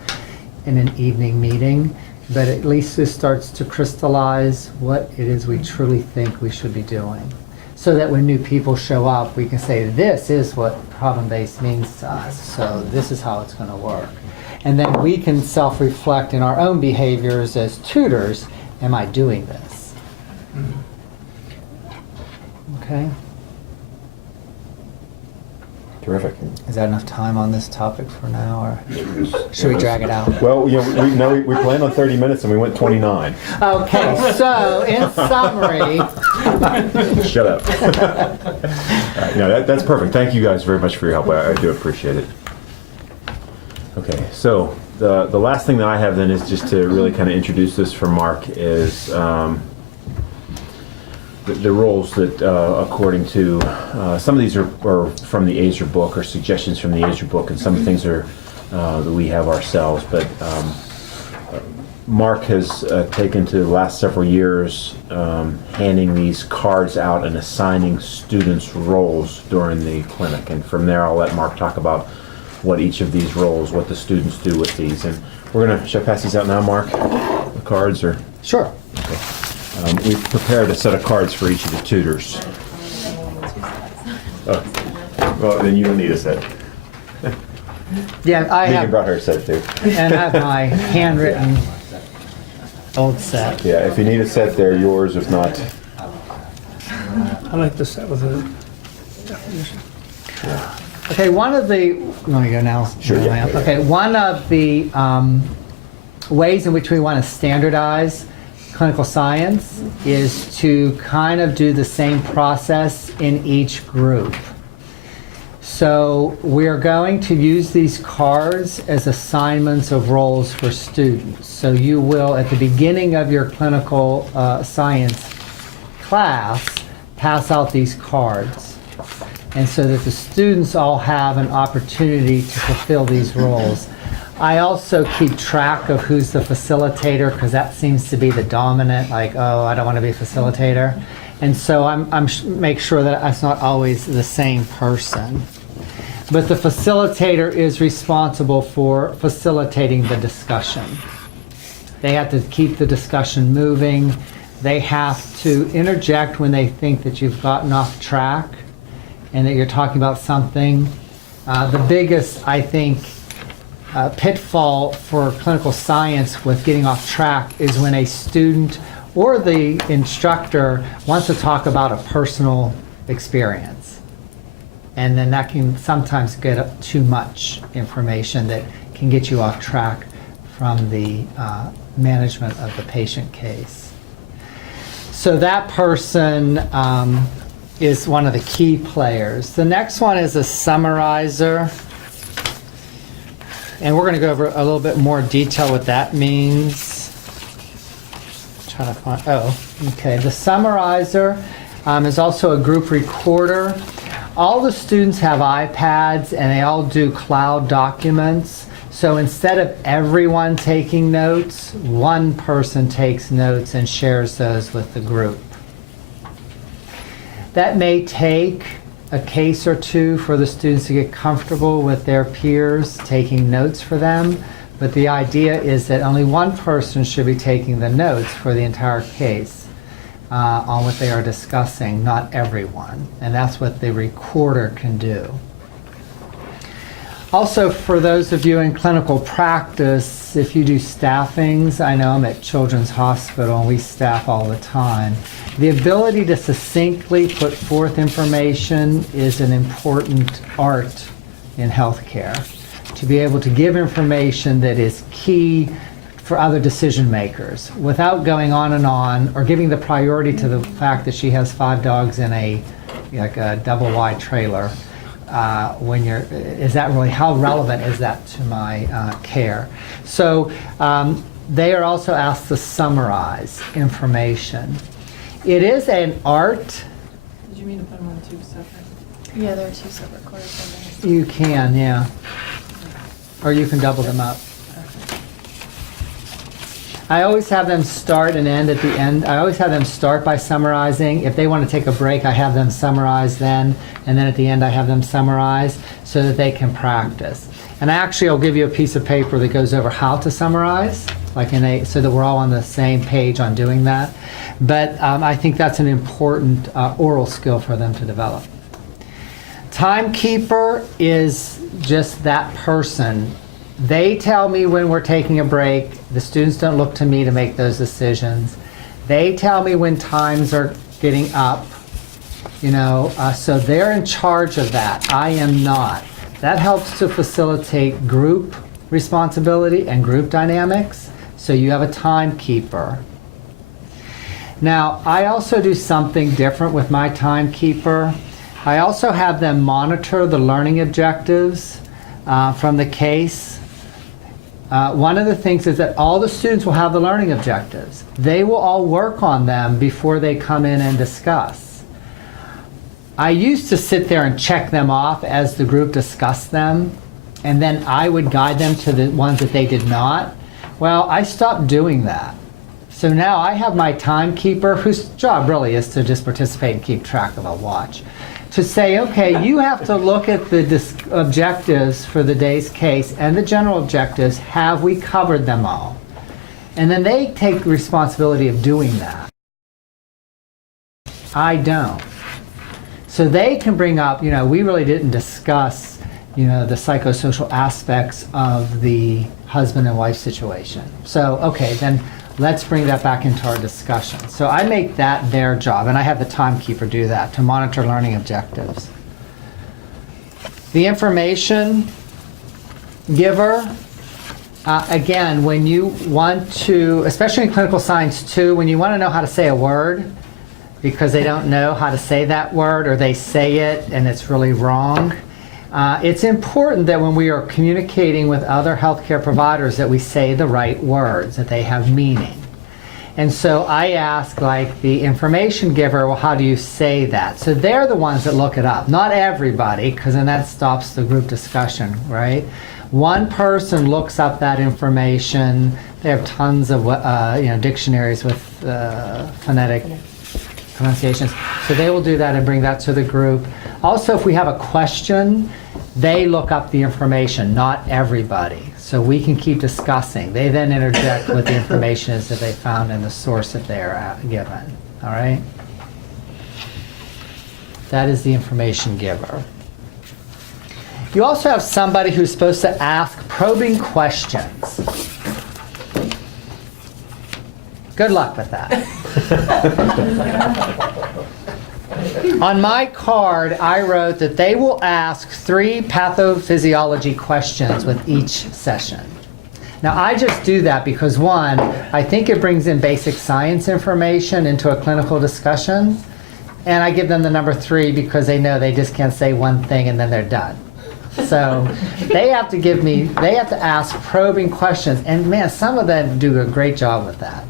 in an evening meeting, but at least this starts to crystallize what it is we truly think we should be doing. So that when new people show up, we can say, this is what problem-based means to us, so this is how it's going to work. And then we can self-reflect in our own behaviors as tutors, am I doing this? Okay? Terrific. Is that enough time on this topic for now, or should we drag it out? Well, you know, we planned on 30 minutes and we went 29. Okay, so in summary, Shut up. No, that's perfect. Thank you guys very much for your help. I do appreciate it. Okay, so the last thing that I have then is just to really kind of introduce this for Mark is the roles that, according to, some of these are from the AZER book or suggestions from the AZER book, and some things are that we have ourselves. But Mark has taken to the last several years handing these cards out and assigning students roles during the clinic. And from there, I'll let Mark talk about what each of these roles, what the students do with these. And we're going to, should I pass these out now, Mark? The cards, or? sure. Okay. We've prepared a set of cards for each of the tutors. Oh, well, then you don't need a set. Yeah, I Megan have, brought her set too. and I have my handwritten old set. Yeah, if you need a set, they're yours. If not, I like this set with a definition. Okay, one of the, you want to go now? Sure, yeah. Okay, one of the ways in which we want to standardize clinical science is to kind of do the same process in each group. So we're going to use these cards as assignments of roles for students. So you will, at the beginning of your clinical science class, pass out these cards. And so that the students all have an opportunity to fulfill these roles. I also keep track of who's the facilitator, because that seems to be the dominant, like, oh, I don't want to be a facilitator. And so I'm make sure that it's not always the same person. But the facilitator is responsible for facilitating the discussion. They have to keep the discussion moving. They have to interject when they think that you've gotten off track and that you're talking about something. The biggest, I think, pitfall for clinical science with getting off track is when a student or the instructor wants to talk about a personal experience. And then that can sometimes get too much information that can get you off track from the management of the patient case. So that person is one of the key players. The next one is a summarizer. And we're going to go over a little bit more detail what that means. Trying to find, okay. The summarizer is also a group recorder. All the students have iPads and they all do cloud documents. So instead of everyone taking notes, one person takes notes and shares those with the group. That may take a case or two for the students to get comfortable with their peers taking notes for them, but the idea is that only one person should be taking the notes for the entire case on what they are discussing, not everyone. And that's what the recorder can do. Also, for those of you in clinical practice, if you do staffings, I know I'm at Children's Hospital and we staff all the time. The ability to succinctly put forth information is an important art in healthcare. To be able to give information that is key for other decision makers without going on or giving the priority to the fact that she has 5 dogs in a double wide trailer. Is that really, how relevant is that to my care? So they are also asked to summarize information. It is an art. Did you mean to put them on 2 separate? Yeah, there are 2 separate correspondents. You can, yeah. Or you can double them up. I always have them start and end at the end. I always have them start by summarizing. If they want to take a break, I have them summarize then, and then at the end I have them summarize so that they can practice. And actually I'll give you a piece of paper that goes over how to summarize, so that we're all on the same page on doing that. But I think that's an important oral skill for them to develop. Timekeeper is just that person. They tell me when we're taking a break. The students don't look to me to make those decisions. They tell me when times are getting up, so they're in charge of that. I am not. That helps to facilitate group responsibility and group dynamics. So you have a timekeeper. Now, I also do something different with my timekeeper. I also have them monitor the learning objectives from the case. One of the things is that all the students will have the learning objectives. They will all work on them before they come in and discuss. I used to sit there and check them off as the group discussed them, and then I would guide them to the ones that they did not. Well, I stopped doing that. So now I have my timekeeper, whose job really is to just participate and keep track of a watch, to say, okay, you have to look at the objectives for the day's case and the general objectives. Have we covered them all? And then they take responsibility of doing that. I don't. So they can bring up, we really didn't discuss, the psychosocial aspects of the husband and wife situation. So, okay, then let's bring that back into our discussion. So I make that their job, and I have the timekeeper do that, to monitor learning objectives. The information giver, again, when you want to, especially in clinical science too, when you want to know how to say a word, because they don't know how to say that word, or they say it and it's really wrong, it's important that when we are communicating with other healthcare providers that we say the right words, that they have meaning. And so I ask, the information giver, well, how do you say that? So they're the ones that look it up, not everybody, because then that stops the group discussion, right? One person looks up that information. They have tons of dictionaries with phonetic pronunciations. So they will do that and bring that to the group. Also, if we have a question, they look up the information, not everybody. So we can keep discussing. They then interject what the information is that they found in the source that they're given. All right? That is the information giver. You also have somebody who's supposed to ask probing questions. Good luck with that. On my card, I wrote that they will ask 3 pathophysiology questions with each session. Now, I just do that because, one, I think it brings in basic science information into a clinical discussion, and I give them the number 3 because they know they just can't say one thing and then they're done. So they have to ask probing questions. And man, some of them do a great job with that.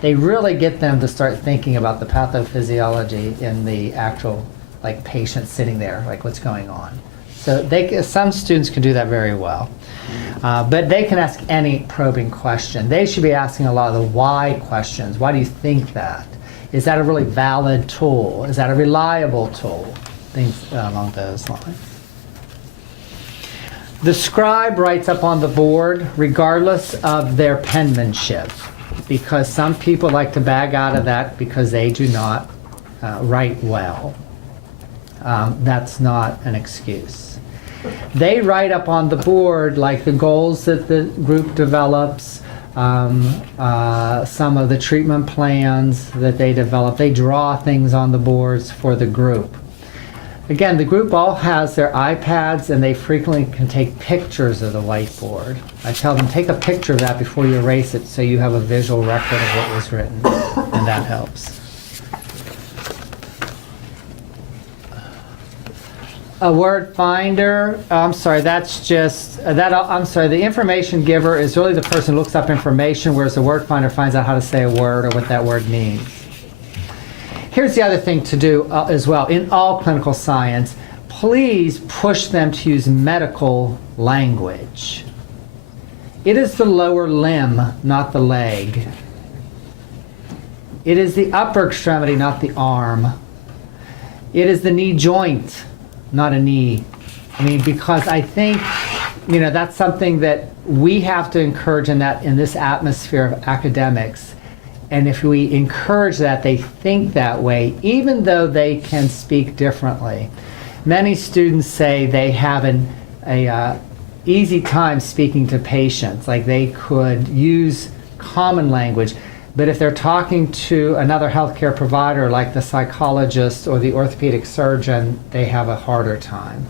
They really get them to start thinking about the pathophysiology in the actual like patient sitting there, like what's going on. So some students can do that very well. But they can ask any probing question. They should be asking a lot of the why questions. Why do you think that? Is that a really valid tool? Is that a reliable tool? Things along those lines. The scribe writes up on the board regardless of their penmanship, because some people like to bag out of that because they do not write well. That's not an excuse. They write up on the board like the goals that the group develops, some of the treatment plans that they develop. They draw things on the boards for the group. Again, the group all has their iPads and they frequently can take pictures of the whiteboard. I tell them, take a picture of that before you erase it so you have a visual record of what was written, and that helps. A word finder, I'm sorry, that's just, the information giver is really the person who looks up information, whereas the word finder finds out how to say a word or what that word means. Here's the other thing to do as well. In all clinical science, please push them to use medical language. It is the lower limb, not the leg. It is the upper extremity, not the arm. It is the knee joint, not a knee. I mean, because I think, that's something that we have to encourage in this atmosphere of academics. And if we encourage that, they think that way, even though they can speak differently. Many students say they have an easy time speaking to patients, like they could use common language. But if they're talking to another healthcare provider, like the psychologist or the orthopedic surgeon, they have a harder time.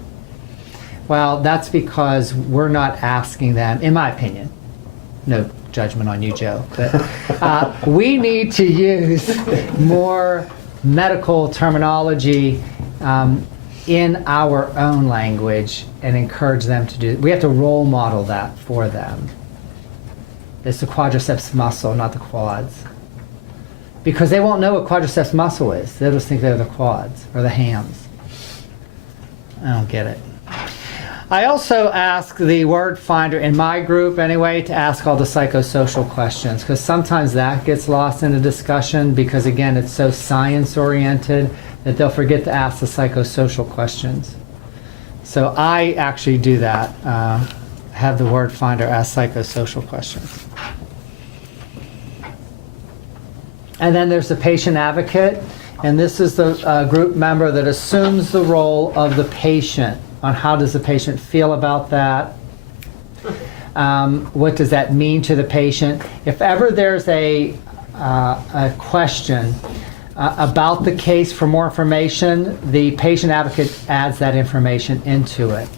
Well, that's because we're not asking them, in my opinion, no judgment on you, Joe, but we need to use more medical terminology in our own language and encourage them to do. We have to role model that for them. It's the quadriceps muscle, not the quads. Because they won't know what quadriceps muscle is. They'll just think they're the quads or the hams. I don't get it. I also ask the word finder in my group anyway to ask all the psychosocial questions, because sometimes that gets lost in a discussion because again it's so science oriented that they'll forget to ask the psychosocial questions. So I actually do that, have the word finder ask psychosocial questions. And then there's the patient advocate, and this is the group member that assumes the role of the patient. On how does the patient feel about that? What does that mean to the patient? If ever there's a question about the case for more information, the patient advocate adds that information into it.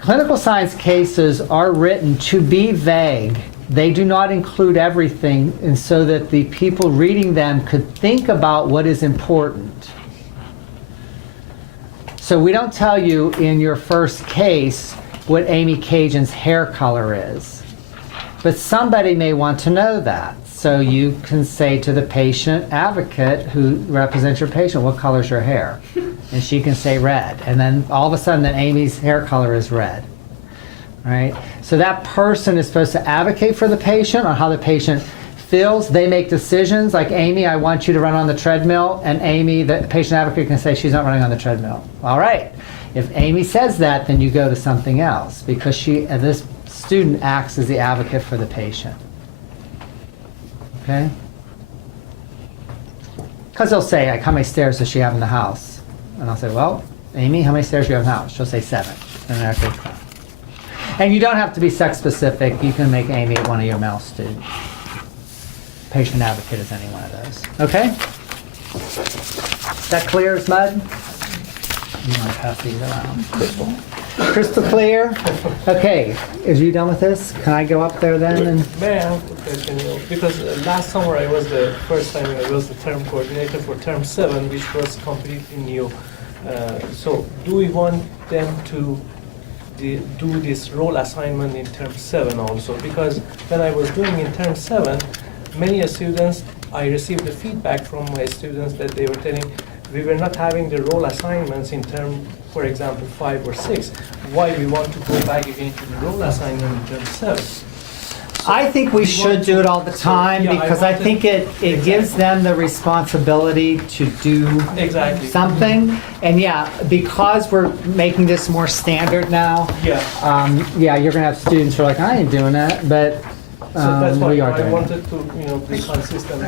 Clinical science cases are written to be vague. They do not include everything, and so that the people reading them could think about what is important. So we don't tell you in your first case what Amy Cajun's hair color is. But somebody may want to know that. So you can say to the patient advocate who represents your patient, what color is your hair? And she can say red. And then all of a sudden then Amy's hair color is red. Right? So that person is supposed to advocate for the patient on how the patient feels. They make decisions like, Amy, I want you to run on the treadmill, and Amy, the patient advocate, can say she's not running on the treadmill. All right. If Amy says that, then you go to something else because this student acts as the advocate for the patient. Okay? Because they'll say, like, how many stairs does she have in the house? And I'll say, well, Amy, how many stairs do you have in the house? She'll say 7. And then I say, and you don't have to be sex specific. You can make Amy one of your male students. Patient advocate is any one of those. Okay? Is that clear as mud? You want to pass these around? Crystal clear? Okay. Is you done with this? Can I go up there then? And May I have a question? Because last summer I was the first time I was the term coordinator for term 7, which was completely new. So do we want them to do this role assignment in term 7 also, because when I was doing in term 7, many students, I received the feedback from my students that they were telling we were not having the role assignments in term, for example, 5 or 6. Why we want to go back again to the role assignment in term 7? I think we should do it all the time Yeah, because I think it gives them the responsibility to do Exactly. something. And yeah, because we're making this more standard now, Yeah. yeah, you're gonna have students who are like, I ain't doing that, but So that's why we are I doing it. wanted to, be consistent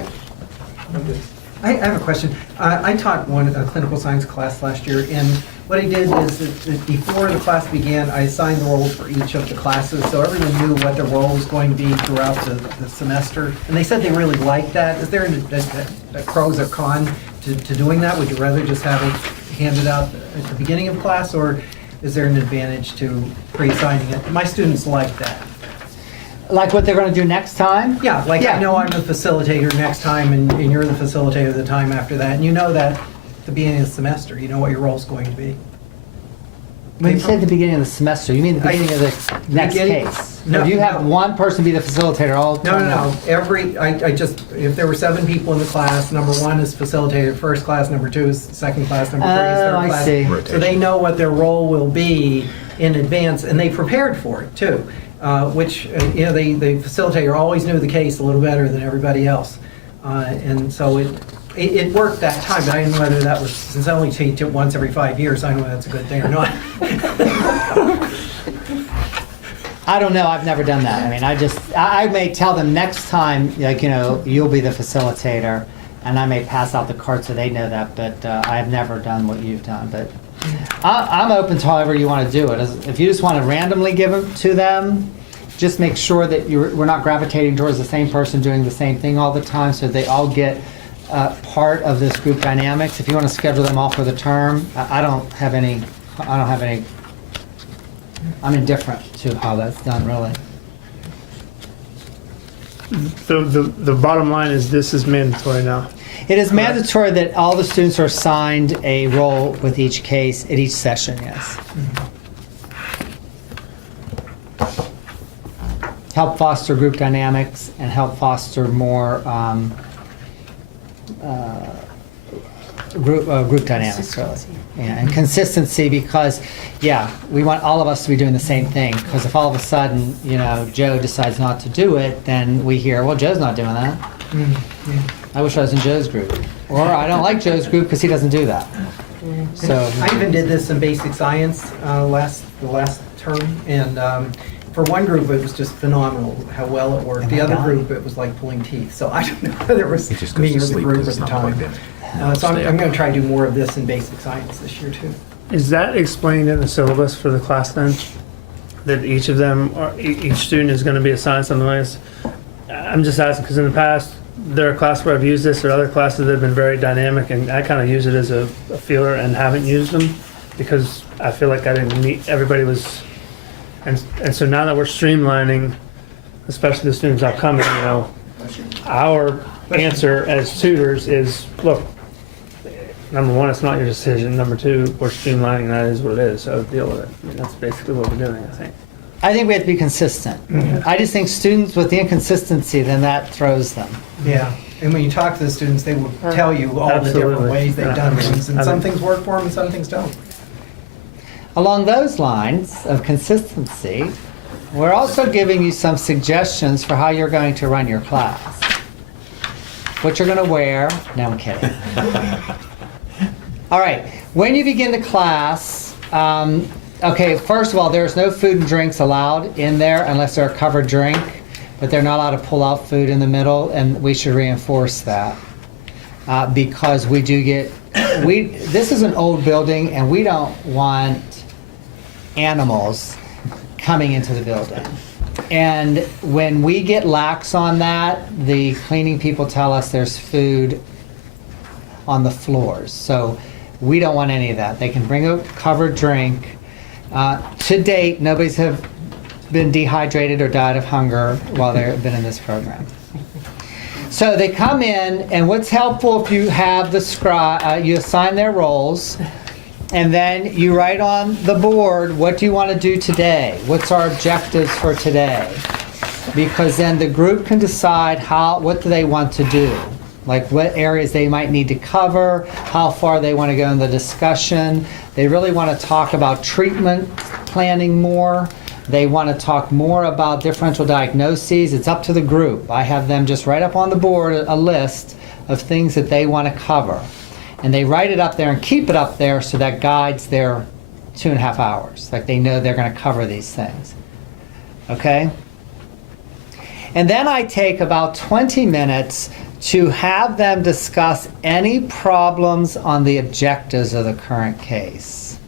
on this. I have a question. I taught a clinical science class last year, and what I did is that before the class began, I assigned the roles for each of the classes, so everyone knew what their role was going to be throughout the semester. And they said they really liked that. Is there a pros or con to doing that? Would you rather just have it handed out at the beginning of class, or is there an advantage to pre-assigning it? My students like that. Like what they're gonna do next time? Yeah, like Yeah. I know I'm the facilitator next time, and you're the facilitator the time after that, and you know that at the beginning of the semester, you know what your role's going to be. When you say at the beginning of the semester, you mean the beginning of the next Beginning- case? No, Or do you have no. one person be the facilitator all the No, time? no, no. If there were 7 people in the class, number 1 is facilitated first class, number 2 is second class, number 3 is Oh, third I class. see. So they know what their role will be in advance, and they prepared for it too. Which, the facilitator always knew the case a little better than everybody else. And so it worked that time, but I didn't know whether that was, since I only teach it once every 5 years, I don't know if that's a good thing or not. I don't know, I've never done that. I mean, I may tell them next time, like, you'll be the facilitator, and I may pass out the card so they know that, but I've never done what you've done. But I'm open to however you want to do it. If you just want to randomly give them to them, just make sure that we're not gravitating towards the same person doing the same thing all the time, so they all get part of this group dynamics. If you want to schedule them all for the term, I don't have any. I'm indifferent to how that's done, really. The bottom line is this is mandatory now. It is mandatory that all the students are assigned a role with each case at each session, yes. Help foster group dynamics and help foster more group dynamics, really. Yeah, and consistency because, we want all of us to be doing the same thing. Because if all of a sudden, Joe decides not to do it, then we hear, well, Joe's not doing that. I wish I was in Joe's group. Or I don't like Joe's group because he doesn't do that. So I even did this in basic science the last term, and for one group it was just phenomenal how well it worked. The other group it was like pulling teeth. So I don't know whether it was It just goes me to or the sleep group because at it's the not time. plugged in. So I'm going to try to do more of this in basic science this year too. Is that explained in the syllabus for the class then? That each of them, or each student is going to be assigned something like this? I'm just asking because in the past, there are classes where I've used this or other classes that have been very dynamic and I kind of use it as a feeler and haven't used them because I feel like I didn't meet, everybody was, and so now that we're streamlining, especially the students upcoming, our answer as tutors is, look, number 1, it's not your decision. Number 2, we're streamlining, that is what it is, so deal with it. I mean, that's basically what we're doing, I think. I think we have to be consistent. I just think students with the inconsistency, then that throws them. Yeah, and when you talk to the students, they will tell you all the different Absolutely. ways they've done things, and I some think- things work for them and some things don't. Along those lines of consistency, we're also giving you some suggestions for how you're going to run your class. What you're going to wear. No, I'm kidding. All right, when you begin the class, okay, first of all, there's no food and drinks allowed in there unless they're a covered drink, but they're not allowed to pull out food in the middle, and we should reinforce that because we do get, this is an old building, and we don't want animals coming into the building. And when we get lax on that, the cleaning people tell us there's food on the floors. So we don't want any of that. They can bring a covered drink. To date, nobody's have been dehydrated or died of hunger while they've been in this program. So they come in, and what's helpful if you have the scribe, you assign their roles. And then you write on the board, what do you want to do today? What's our objectives for today? Because then the group can decide what do they want to do. Like what areas they might need to cover, how far they want to go in the discussion. They really want to talk about treatment planning more. They want to talk more about differential diagnoses. It's up to the group. I have them just write up on the board a list of things that they want to cover. And they write it up there and keep it up there so that guides their 2.5 hours. Like they know they're going to cover these things. Okay? And then I take about 20 minutes to have them discuss any problems on the objectives of the current case.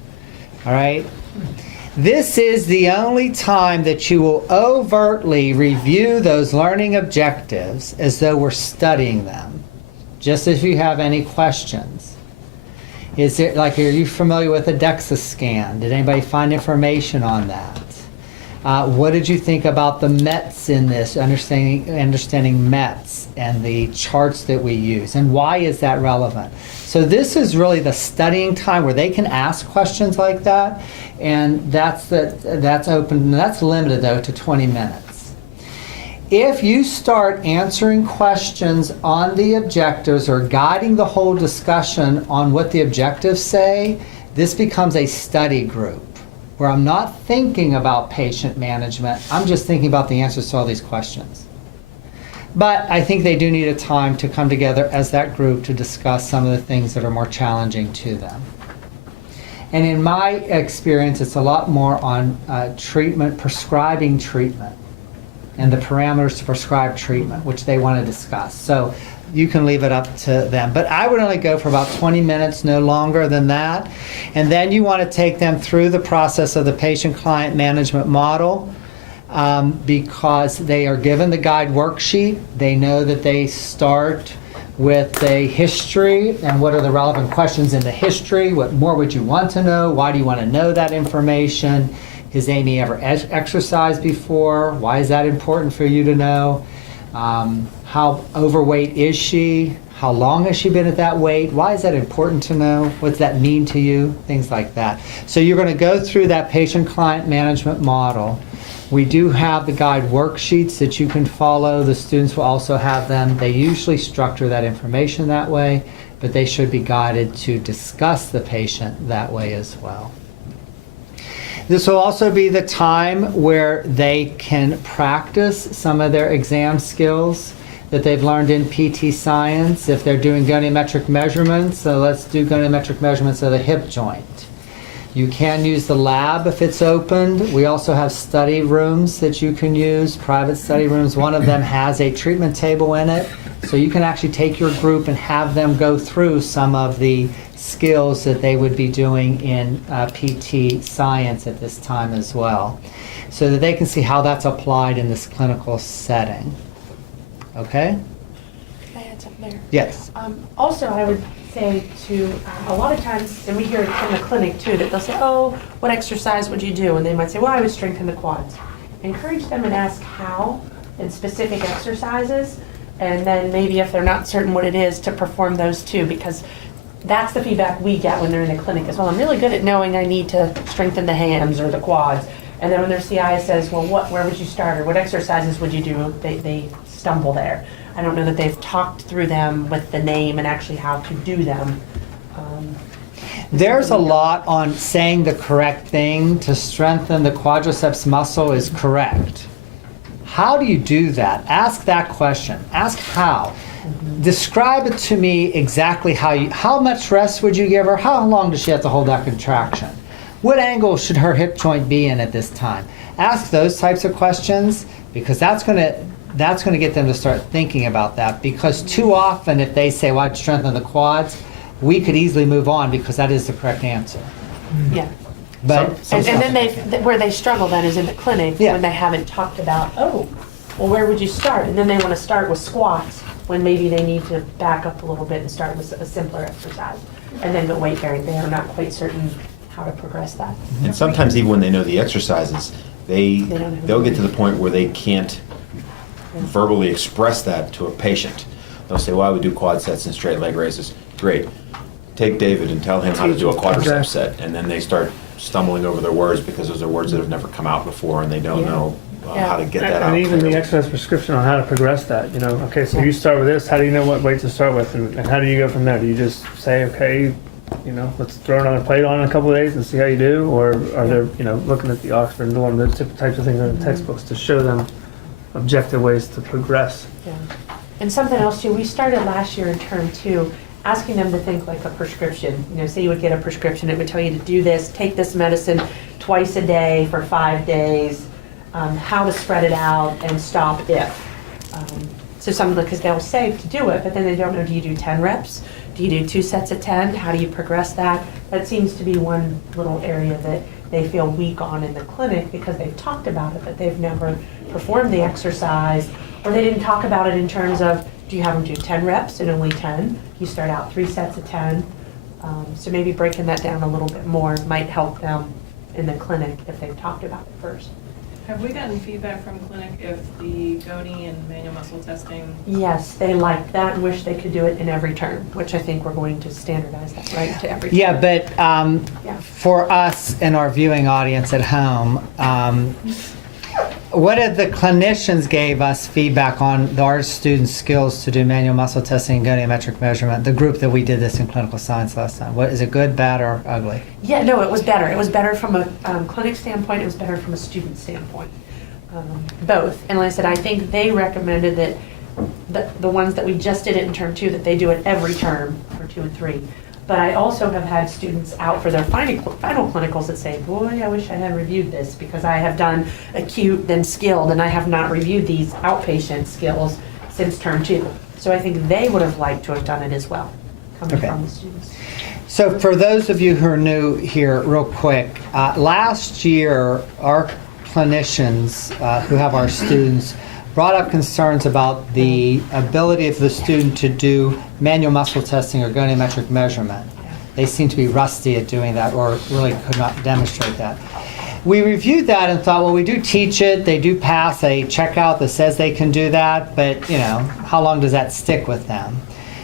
All right? This is the only time that you will overtly review those learning objectives as though we're studying them. Just if you have any questions. Is it like, are you familiar with a DEXA scan? Did anybody find information on that? What did you think about the METs in this, understanding METs and the charts that we use, and why is that relevant? So this is really the studying time where they can ask questions like that, and that's open, that's limited though to 20 minutes. If you start answering questions on the objectives or guiding the whole discussion on what the objectives say, this becomes a study group, where I'm not thinking about patient management, I'm just thinking about the answers to all these questions. But I think they do need a time to come together as that group to discuss some of the things that are more challenging to them. And in my experience, it's a lot more on treatment, prescribing treatment, and the parameters to prescribe treatment, which they want to discuss. So you can leave it up to them. But I would only go for about 20 minutes, no longer than that. And then you want to take them through the process of the patient-client management model, because they are given the guide worksheet. They know that they start with a history and what are the relevant questions in the history. What more would you want to know? Why do you want to know that information? Has Amy ever exercised before? Why is that important for you to know? How overweight is she? How long has she been at that weight? Why is that important to know? What does that mean to you? Things like that. So you're going to go through that patient-client management model. We do have the guide worksheets that you can follow. The students will also have them. They usually structure that information that way, but they should be guided to discuss the patient that way as well. This will also be the time where they can practice some of their exam skills that they've learned in PT Science. If they're doing goniometric measurements, so let's do goniometric measurements of the hip joint. You can use the lab if it's opened. We also have study rooms that you can use, private study rooms. One of them has a treatment table in it, so you can actually take your group and have them go through some of the skills that they would be doing in PT Science at this time as well, so that they can see how that's applied in this clinical setting. Okay? Can I add something there? Yes. Also, I would say to, a lot of times, and we hear it from the clinic too, that they'll say, oh, what exercise would you do? And they might say, well, I would strengthen the quads. Encourage them and ask how and specific exercises, and then maybe if they're not certain what it is, to perform those too, because that's the feedback we get when they're in the clinic as well. I'm really good at knowing I need to strengthen the hams or the quads. And then when their CI says, well, where would you start, or what exercises would you do, they stumble there. I don't know that they've talked through them with the name and actually how to do them. There's a lot on saying the correct thing to strengthen the quadriceps muscle is correct. How do you do that? Ask that question. Ask how. Describe it to me exactly how much rest would you give her? How long does she have to hold that contraction? What angle should her hip joint be in at this time? Ask those types of questions, because that's going to get them to start thinking about that, because too often if they say, well, I'd strengthen the quads, we could easily move on because that is the correct answer. Yeah. But and then where they struggle then is in the clinic, when they haven't talked about, oh, well, where would you start? And then they want to start with squats when maybe they need to back up a little bit and start with a simpler exercise. And then the weight bearing, they are not quite certain how to progress that. And sometimes even when they know the exercises, they'll get to the point where they can't verbally express that to a patient. They'll say, well, I would do quad sets and straight leg raises. Great. take David and tell him how to do a quadricep Exactly. set, and then they start stumbling over their words because those are words that have never come out before, and they don't know how to get that out. And even the clearly. exercise prescription on how to progress that, you know, okay, so you start with this, how do you know what weight to start with, and how do you go from there? Do you just say, okay, you know, let's throw it on a plate on in a couple of days and see how you do, or are there, you know, looking at the Oxford and Norm, those types of things in the textbooks to show them objective ways to progress? Yeah. And something else too, we started last year in term 2, asking them to think like a prescription. You know, say you would get a prescription, it would tell you to do this, take this medicine twice a day for 5 days, how to spread it out and stop if. So something because they'll say to do it, but then they don't know, do you do 10 reps? Do you do 2 sets of 10? How do you progress that? That seems to be one little area that they feel weak on in the clinic because they've talked about it, but they've never performed the exercise, or they didn't talk about it in terms of, do you have them do 10 reps and only 10? You start out 3 sets of 10. So maybe breaking that down a little bit more might help them in the clinic if they've talked about it first. Have we gotten feedback from clinic if the GONI and manual muscle testing? Yes, they liked that and wish they could do it in every term, which I think we're going to standardize that, right, to every term. Yeah, but Yeah. for us and our viewing audience at home, what did the clinicians gave us feedback on our students' skills to do manual muscle testing and goniometric measurement, the group that we did this in clinical science last time? What, is it good, bad, or ugly? Yeah, no, it was better. It was better from a clinic standpoint, it was better from a student standpoint, both. And like I said, I think they recommended that the ones that we just did it in term 2, that they do it every term for 2 and 3. But I also have had students out for their final clinicals that say, boy, I wish I had reviewed this because I have done acute, then skilled, and I have not reviewed these outpatient skills since term 2. So I think they would have liked to have done it as well, coming Okay. from the students. So for those of you who are new here, real quick, last year our clinicians who have our students brought up concerns about the ability of the student to do manual muscle testing or goniometric measurement. They seem to be rusty at doing that or really could not demonstrate that. We reviewed that and thought, well, we do teach it. They do pass a checkout that says they can do that, but you know, how long does that stick with them?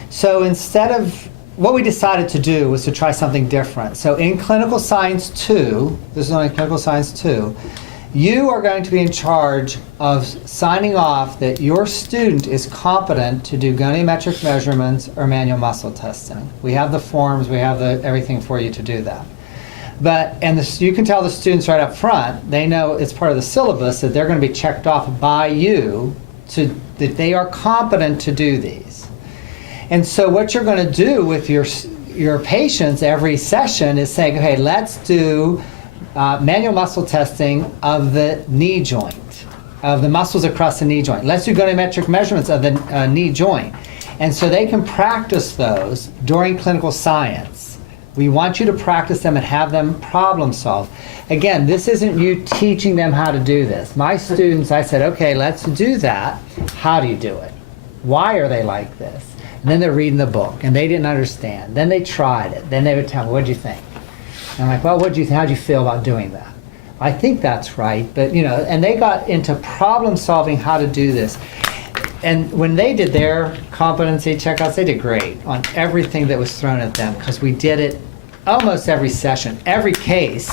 So instead of, what we decided to do was to try something different. So in Clinical Science 2, this is only Clinical Science 2, you are going to be in charge of signing off that your student is competent to do goniometric measurements or manual muscle testing. We have the forms, we have everything for you to do that. But, you can tell the students right up front, they know it's part of the syllabus that they're going to be checked off by you that they are competent to do these. And so what you're going to do with your patients every session is saying, okay, let's do manual muscle testing of the knee joint, of the muscles across the knee joint. Let's do goniometric measurements of the knee joint. And so they can practice those during clinical science. We want you to practice them and have them problem solve. Again, this isn't you teaching them how to do this. My students, I said, okay, let's do that. How do you do it? Why are they like this? And then they're reading the book and they didn't understand. Then they tried it. Then they would tell me, what'd you think? And I'm like, well, how'd you feel about doing that? I think that's right, but you know, and they got into problem solving how to do this. And when they did their competency checkouts, they did great on everything that was thrown at them because we did it almost every session. Every case,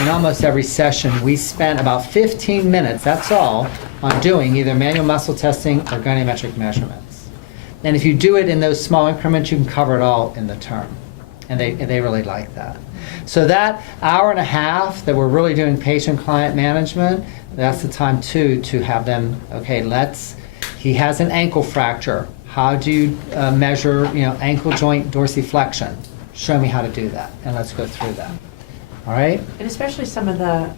in almost every session, we spent about 15 minutes, that's all, on doing either manual muscle testing or goniometric measurements. And if you do it in those small increments, you can cover it all in the term. And they really like that. So that hour and a half that we're really doing patient-client management, that's the time too to have them, okay, he has an ankle fracture. How do you measure, ankle joint dorsiflexion? Show me how to do that, and let's go through that. All right? And especially some of the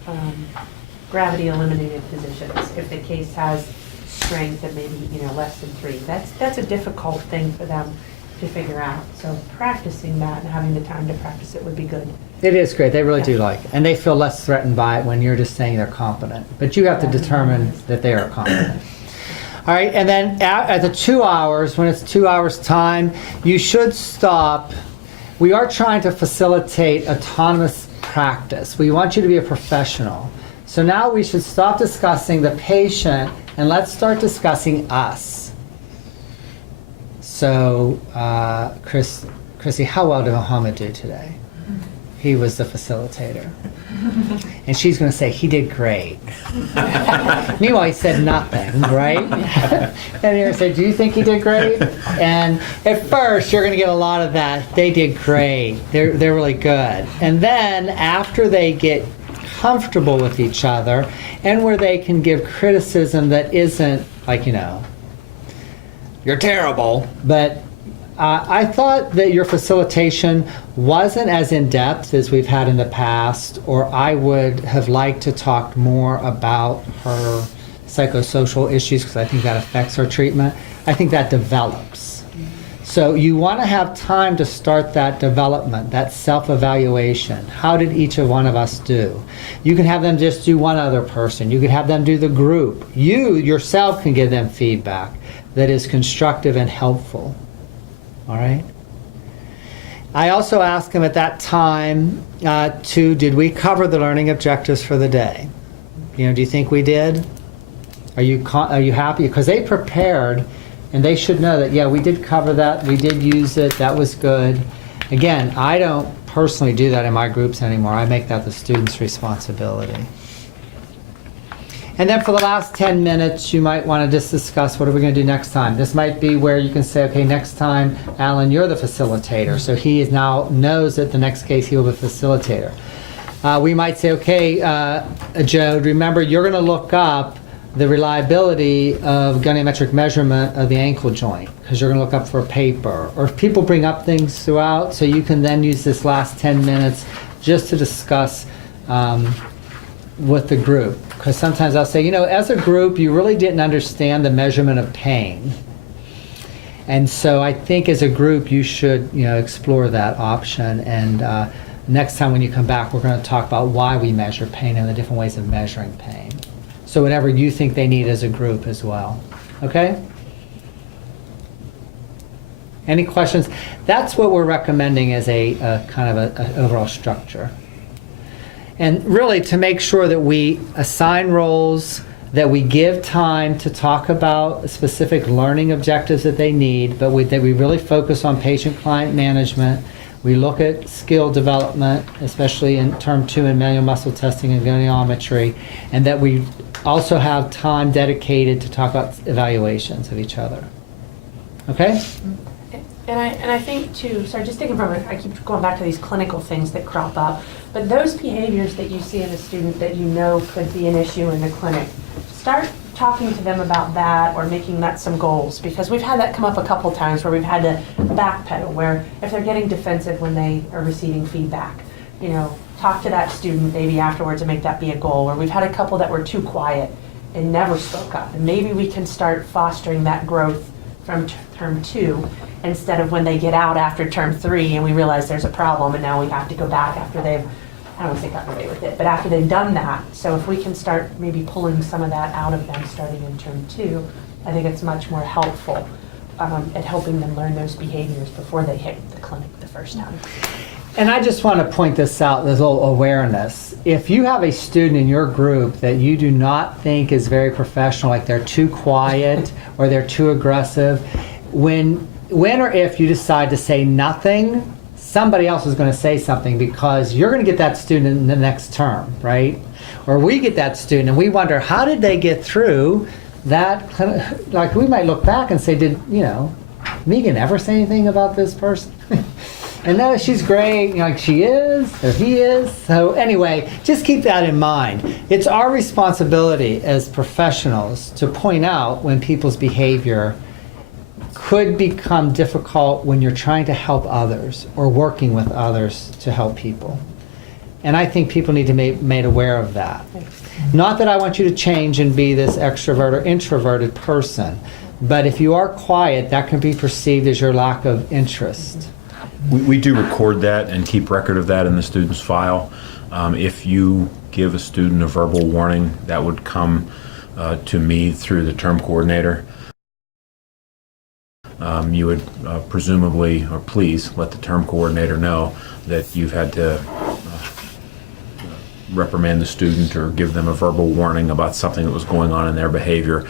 gravity eliminated positions, if the case has strength and maybe less than 3. That's a difficult thing for them to figure out. So practicing that and having the time to practice it would be good. It is great. They really do like it. And they feel less threatened by it when you're just saying they're competent. But you have to determine that they are competent. All right, and then at the 2 hours, when it's 2 hours time, you should stop. We are trying to facilitate autonomous practice. We want you to be a professional. So now we should stop discussing the patient and let's start discussing us. So, Chrissy, how well did Mohammed do today? He was the facilitator. And she's going to say, he did great. Meanwhile, he said nothing, right? And you're going to say, do you think he did great? And at first, you're going to get a lot of that. They did great. They're really good. And then after they get comfortable with each other and where they can give criticism that isn't like, you're terrible, but I thought that your facilitation wasn't as in-depth as we've had in the past, or I would have liked to talk more about her psychosocial issues because I think that affects her treatment. I think that develops. So you want to have time to start that development, that self-evaluation. How did each of one of us do? You can have them just do one other person. You could have them do the group. You yourself can give them feedback that is constructive and helpful. All right? I also asked him at that time did we cover the learning objectives for the day? Do you think we did? Are you happy? Because they prepared, and they should know that, yeah, we did cover that. We did use it. That was good. Again, I don't personally do that in my groups anymore. I make that the student's responsibility. And then for the last 10 minutes, you might want to just discuss what are we going to do next time. This might be where you can say, okay, next time, Alan, you're the facilitator. So he is now knows that the next case he will be a facilitator. We might say, okay, Joe, remember you're going to look up the reliability of goniometric measurement of the ankle joint because you're going to look up for a paper. Or if people bring up things throughout, so you can then use this last 10 minutes just to discuss with the group. Because sometimes I'll say, as a group, you really didn't understand the measurement of pain. And so I think as a group, you should, explore that option. And next time when you come back, we're going to talk about why we measure pain and the different ways of measuring pain. So whatever you think they need as a group as well. Okay? Any questions? That's what we're recommending as a kind of an overall structure. And really to make sure that we assign roles, that we give time to talk about specific learning objectives that they need, but that we really focus on patient-client management. We look at skill development, especially in Term 2 in manual muscle testing and goniometry, and that we also have time dedicated to talk about evaluations of each other. Okay? And I think too, sorry, just thinking from it, I keep going back to these clinical things that crop up, but those behaviors that you see in a student that could be an issue in the clinic, start talking to them about that or making that some goals, because we've had that come up a couple times where we've had to backpedal, where if they're getting defensive when they are receiving feedback, talk to that student maybe afterwards and make that be a goal. Or we've had a couple that were too quiet and never spoke up, and maybe we can start fostering that growth from Term 2 instead of when they get out after Term 3 and we realize there's a problem and now we have to go back after they've, I don't want to say gotten away with it, but after they've done that. So if we can start maybe pulling some of that out of them starting in Term 2, I think it's much more helpful at helping them learn those behaviors before they hit the clinic the first time. And I just want to point this out, this little awareness. If you have a student in your group that you do not think is very professional, like they're too quiet or they're too aggressive, when or if you decide to say nothing, somebody else is going to say something because you're going to get that student in the next term, right? Or we get that student and we wonder, how did they get through that? Like we might look back and say, did, Megan ever say anything about this person? And no, she's great, like she is, or he is. So anyway, just keep that in mind. It's our responsibility as professionals to point out when people's behavior could become difficult when you're trying to help others or working with others to help people. And I think people need to be made aware of that. Not that I want you to change and be this extrovert or introverted person, but if you are quiet, that can be perceived as your lack of interest. We do record that and keep record of that in the student's file. If you give a student a verbal warning, that would come to me through the term coordinator. You would presumably, or please, let the term coordinator know that you've had to reprimand the student or give them a verbal warning about something that was going on in their behavior,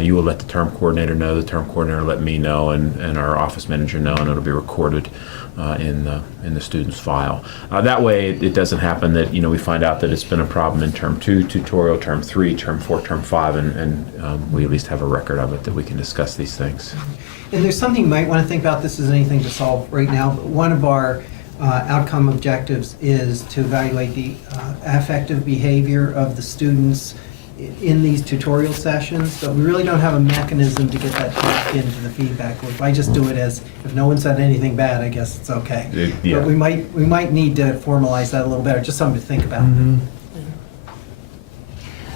you will let the term coordinator know. The term coordinator let me know, and our office manager know, and it'll be recorded in the student's file. That way, it doesn't happen that we find out that it's been a problem in term 2, tutorial, term 3, term 4, term 5, and we at least have a record of it that we can discuss these things. And there's something you might want to think about. This isn't anything to solve right now, but one of our outcome objectives is to evaluate the affective behavior of the students in these tutorial sessions, but we really don't have a mechanism to get that back into the feedback loop. I just do it as, if no one said anything bad, I guess it's okay. Yeah. But we might need to formalize that a little better, just something to think about.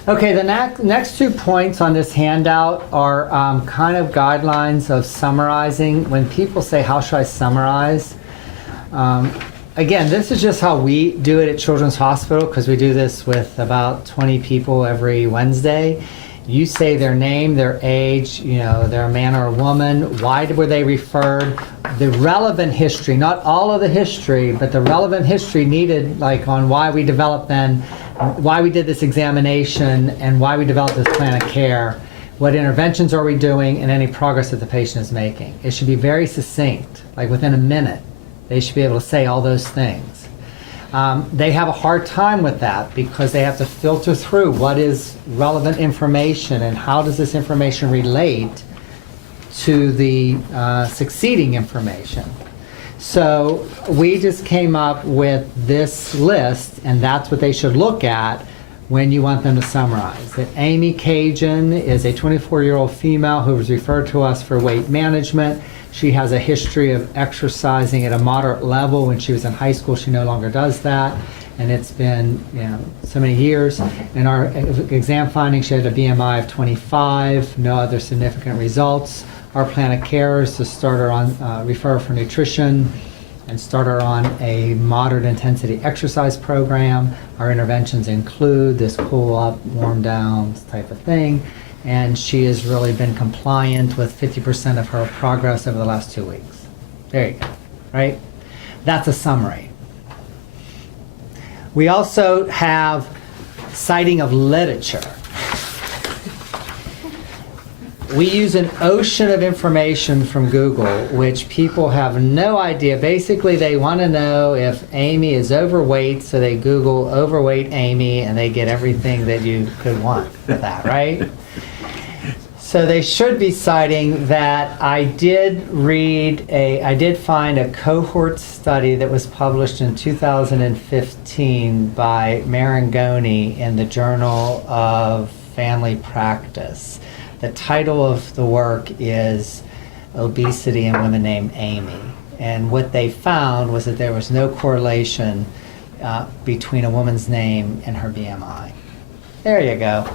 Okay, the next 2 points on this handout are kind of guidelines of summarizing. When people say, how should I summarize? Again, this is just how we do it at Children's Hospital, because we do this with about 20 people every Wednesday. You say their name, their age, they're a man or a woman, why were they referred, the relevant history, not all of the history, but the relevant history needed, like on why we developed then, why we did this examination, and why we developed this plan of care, what interventions are we doing, and any progress that the patient is making. It should be very succinct, like within a minute. They should be able to say all those things. They have a hard time with that because they have to filter through what is relevant information and how does this information relate to the succeeding information. So we just came up with this list, and that's what they should look at when you want them to summarize. That Amy Cajun is a 24-year-old female who was referred to us for weight management. She has a history of exercising at a moderate level. When she was in high school, she no longer does that. And it's been so many years. In our exam findings, she had a BMI of 25, no other significant results. Our plan of care is to start her on, refer her for nutrition and start her on a moderate intensity exercise program. Our interventions include this cool up, warm down type of thing. And she has really been compliant with 50% of her progress over the last 2 weeks. There you go, right? That's a summary. We also have citing of literature. We use an ocean of information from Google, which people have no idea. Basically, they want to know if Amy is overweight, so they Google overweight Amy, and they get everything that you could want with that, right? So they should be citing that I did find a cohort study that was published in 2015 by Marangoni in the Journal of Family Practice. The title of the work is Obesity in Women Named Amy. And what they found was that there was no correlation between a woman's name and her BMI. There you go.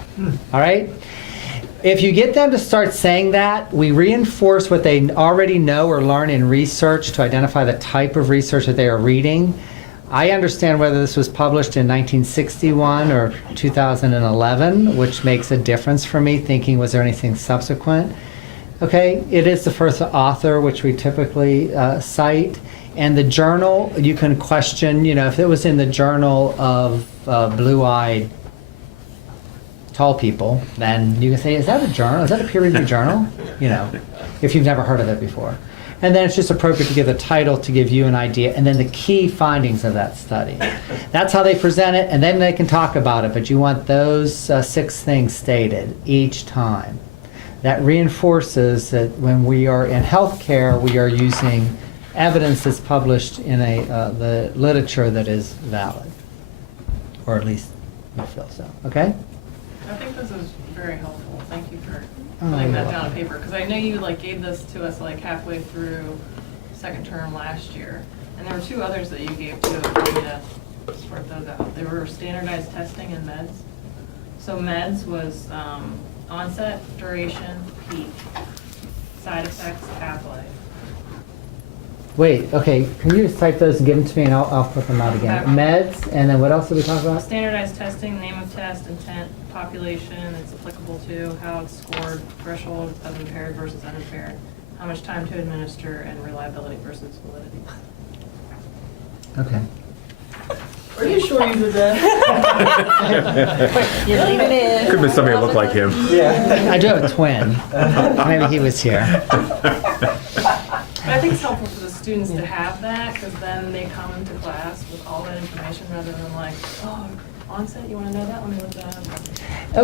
All right? If you get them to start saying that, we reinforce what they already know or learn in research to identify the type of research that they are reading. I understand whether this was published in 1961 or 2011, which makes a difference for me, thinking, was there anything subsequent? Okay, it is the first author, which we typically cite. And the journal, you can question, if it was in the Journal of Blue-Eyed Tall People, then you can say, is that a journal? Is that a peer-reviewed journal? If you've never heard of it before. And then it's just appropriate to give the title to give you an idea, and then the key findings of that study. That's how they present it, and then they can talk about it, but you want those 6 things stated each time. That reinforces that when we are in healthcare, we are using evidence that's published in the literature that is valid, or at least we feel so. Okay? I think this is very helpful. Thank you for putting that down on paper, because I know you gave this to us halfway through second term last year, and there were 2 others that you gave to us. I'm gonna sort those out. They were standardized testing and meds. So meds was onset, duration, peak, side effects, half-life. Wait, okay, can you just type those and give them to me, and I'll put them out again. Meds, and then what else did we talk about? Standardized testing, name of test, intent, population it's applicable to, how it's scored, threshold of impaired versus unimpaired, how much time to administer, and reliability versus validity. Okay. Are you sure you did that? You leave it in. Could have been somebody that looked like him. Yeah. I do have a twin. Maybe he was here. But I think it's helpful for the students to have that, because then they come into class with all that information rather than like, oh, onset, you want to know that? Let me look that up.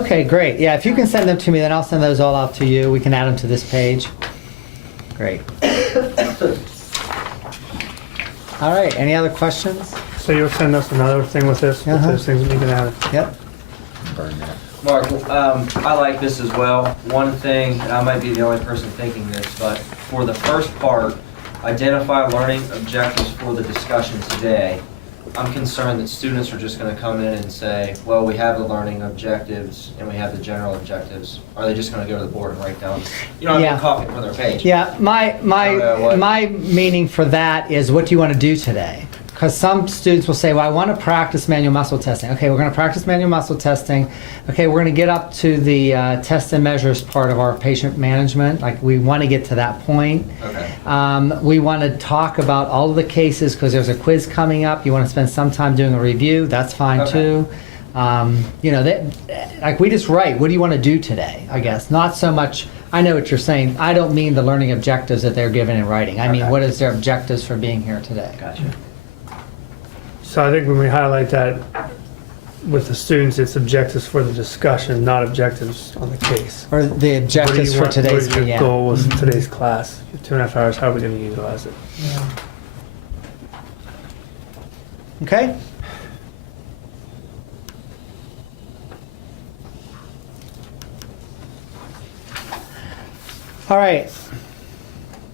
Okay, great. Yeah, if you can send them to me, then I'll send those all out to you. We can add them to this page. Great. All right, any other questions? So you'll send us another thing with this, with Uh-huh. those things we can add. Yep. Burn that. Mark, I like this as well. One thing, and I might be the only person thinking this, but for the first part, identify learning objectives for the discussion today. I'm concerned that students are just going to come in and say, well, we have the learning objectives and we have the general objectives. Are they just going to go to the board and write down, Yeah. copy from their page? Yeah, I don't know what- my meaning for that is, what do you want to do today? Because some students will say, well, I want to practice manual muscle testing. Okay, we're going to practice manual muscle testing. Okay, we're going to get up to the test and measures part of our patient management. Like, we want to get to that point. Okay. We want to talk about all of the cases because there's a quiz coming up. You want to spend some time doing a review. That's fine Okay. too. Like, we just write, what do you want to do today, I guess. Not so much, I know what you're saying. I don't mean the learning objectives that they're given in writing. I mean, Okay. what is their objectives for being here today? Gotcha. So I think when we highlight that with the students, it's objectives for the discussion, not objectives on the case. Or the objectives for today's What is your yeah. goal with today's class? 2.5 hours, how are we going to utilize it? Okay? All right.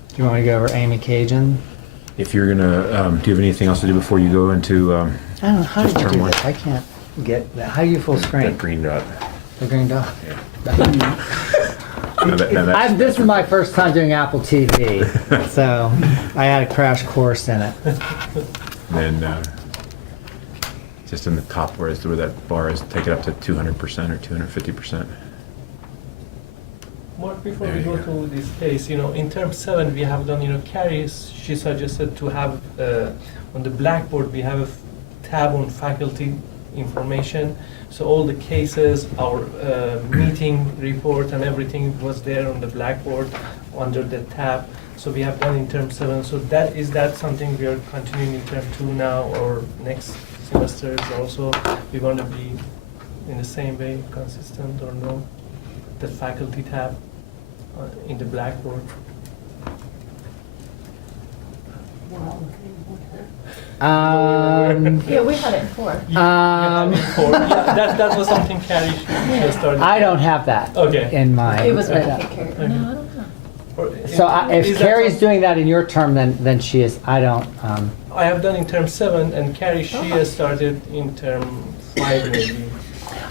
Do you want me to go over Amy Cajun? If you're gonna, do you have anything else to do before you go into I don't know, how Just did you turn do one. this? I can't get that. How do you full screen? that green dot? The green dot. No, that's- This is my first time doing Apple TV, so I had a crash course in it. Then just in the top where that bar is, take it up to 200% or 250%. Mark, before There we you go go. to this case, in term 7, we have done, Carrie, she suggested to have, on the blackboard, we have a tab on faculty information. So all the cases, our meeting report and everything was there on the blackboard under the tab. So we have done in term 7. So is that something we are continuing in term 2 now, or next semester is also, we want to be in the same way, consistent or no? The faculty tab in the blackboard. Yeah, we had it before. That was something Carrie should started. I don't have that Okay. in my. It was going to take care of it. No, I don't know. So if Is that Carrie's some- doing that in your term, then she is. I don't. I have done in term 7, and Carrie, she has started in term 5 maybe.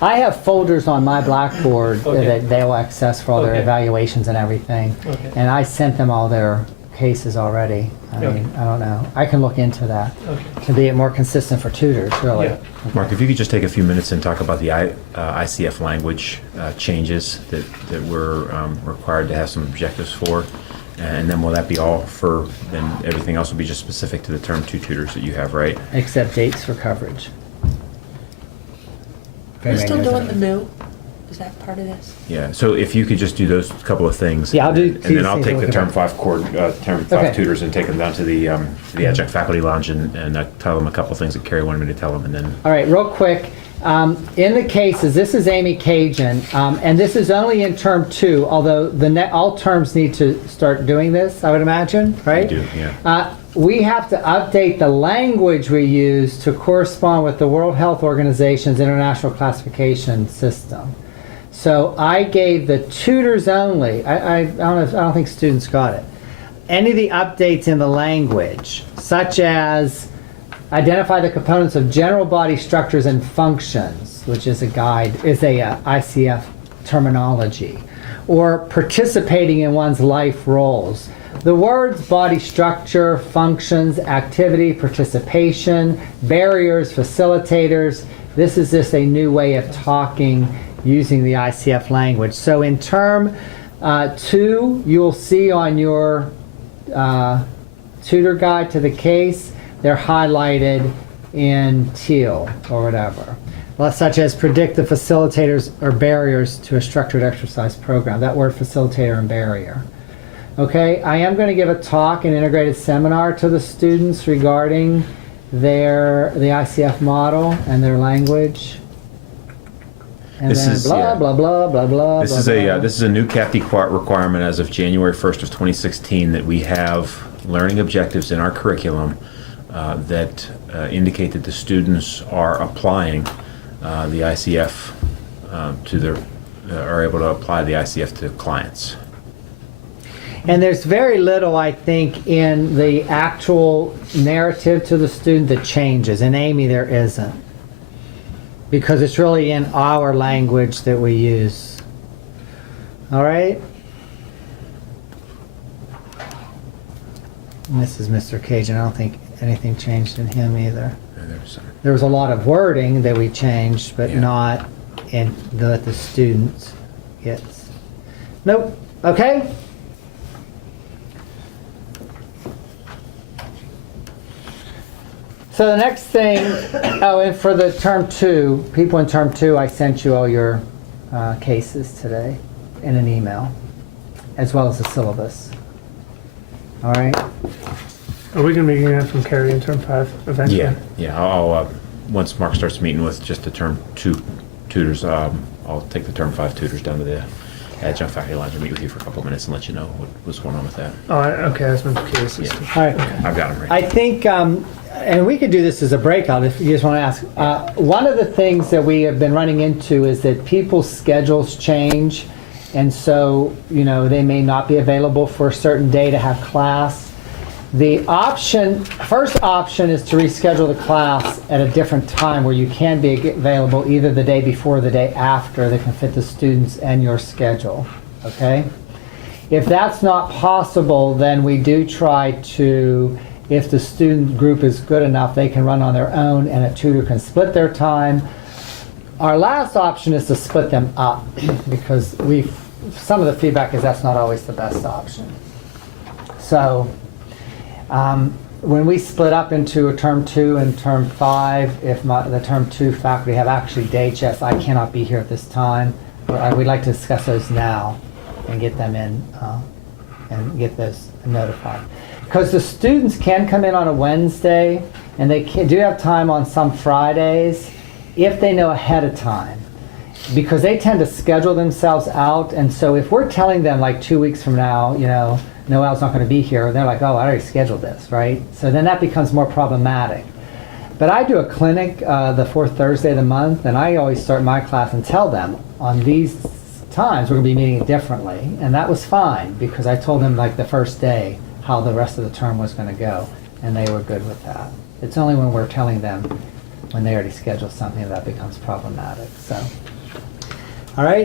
I have folders on my Blackboard Okay. that they'll access for all their Okay. evaluations and everything. Okay. And I sent them all their cases already. I Okay. mean, I don't know. I can look into that Okay. to be more consistent for tutors, really. Yeah. Mark, if you could just take a few minutes and talk about the ICF language changes that we're required to have some objectives for, and then will that be all for, then everything else will be just specific to the term 2 tutors that you have, right? Except dates for coverage. We're still doing the new? Is that part of this? Yeah, so if you could just do those couple of things. Yeah, I'll do And then I'll TC, take look the at term that. 5 term 5 Okay. tutors and take them down to the adjunct faculty lounge and tell them a couple of things that Carrie wanted me to tell them, and then. All right, real quick. In the cases, this is Amy Cajun, and this is only in term 2, although all terms need to start doing this, I would imagine, right? We do, yeah. We have to update the language we use to correspond with the World Health Organization's International Classification System. So I gave the tutors only, I don't think students got it, any of the updates in the language, such as identify the components of general body structures and functions, which is a ICF terminology, or participating in one's life roles. The words body structure, functions, activity, participation, barriers, facilitators, this is just a new way of talking using the ICF language. So in term 2, you'll see on your tutor guide to the case, they're highlighted in teal or whatever. Well, such as predict the facilitators or barriers to a structured exercise program. That word facilitator and barrier. Okay, I am going to give a talk, an integrated seminar to the students regarding the ICF model and their language. And This then is- blah, yeah. blah, blah, blah, blah, This blah, is a blah. this is a new CAPTE requirement as of January 1st of 2016 that we have learning objectives in our curriculum that indicate that the students are applying the ICF to their are able to apply the ICF to clients. And there's very little, I think, in the actual narrative to the student that changes. In Amy, there isn't. Because it's really in our language that we use. All right? And this is Mr. Cajun. I don't think anything changed in him either. There was a lot of wording that we changed, but Yeah. not in that the student gets. Nope. Okay? So the next thing, oh, and for the term 2, people in term 2, I sent you all your cases today in an email, as well as the syllabus. All right? Are we going to be getting that from Carrie in term 5 eventually? Yeah. I'll once Mark starts meeting with just the term 2 tutors, I'll take the term 5 tutors down to the adjunct faculty lounge and meet with you for a couple of minutes and let you know what's going on with that. Oh, okay, that's my case. Yeah. All right. I've got them right. I think, and we could do this as a breakout if you just want to ask. One of the things that we have been running into is that people's schedules change, and so, they may not be available for a certain day to have class. The first option is to reschedule the class at a different time where you can be available either the day before or the day after that can fit the students and your schedule, okay? If that's not possible, then we do try to, if the student group is good enough, they can run on their own and a tutor can split their time. Our last option is to split them up because some of the feedback is that's not always the best option. So when we split up into a term 2 and term 5, if the term 2 faculty have actually dates, yes, I cannot be here at this time. We'd like to discuss those now and get them in and get those notified. Because the students can come in on a Wednesday and they do have time on some Fridays if they know ahead of time. Because they tend to schedule themselves out, and so if we're telling them like 2 weeks from now, Noel's not going to be here, they're like, oh, I already scheduled this, right? So then that becomes more problematic. But I do a clinic the fourth Thursday of the month, and I always start my class and tell them on these times we're going to be meeting differently, and that was fine because I told them like the first day how the rest of the term was going to go, and they were good with that. It's only when we're telling them when they already scheduled something that becomes problematic. So, all right.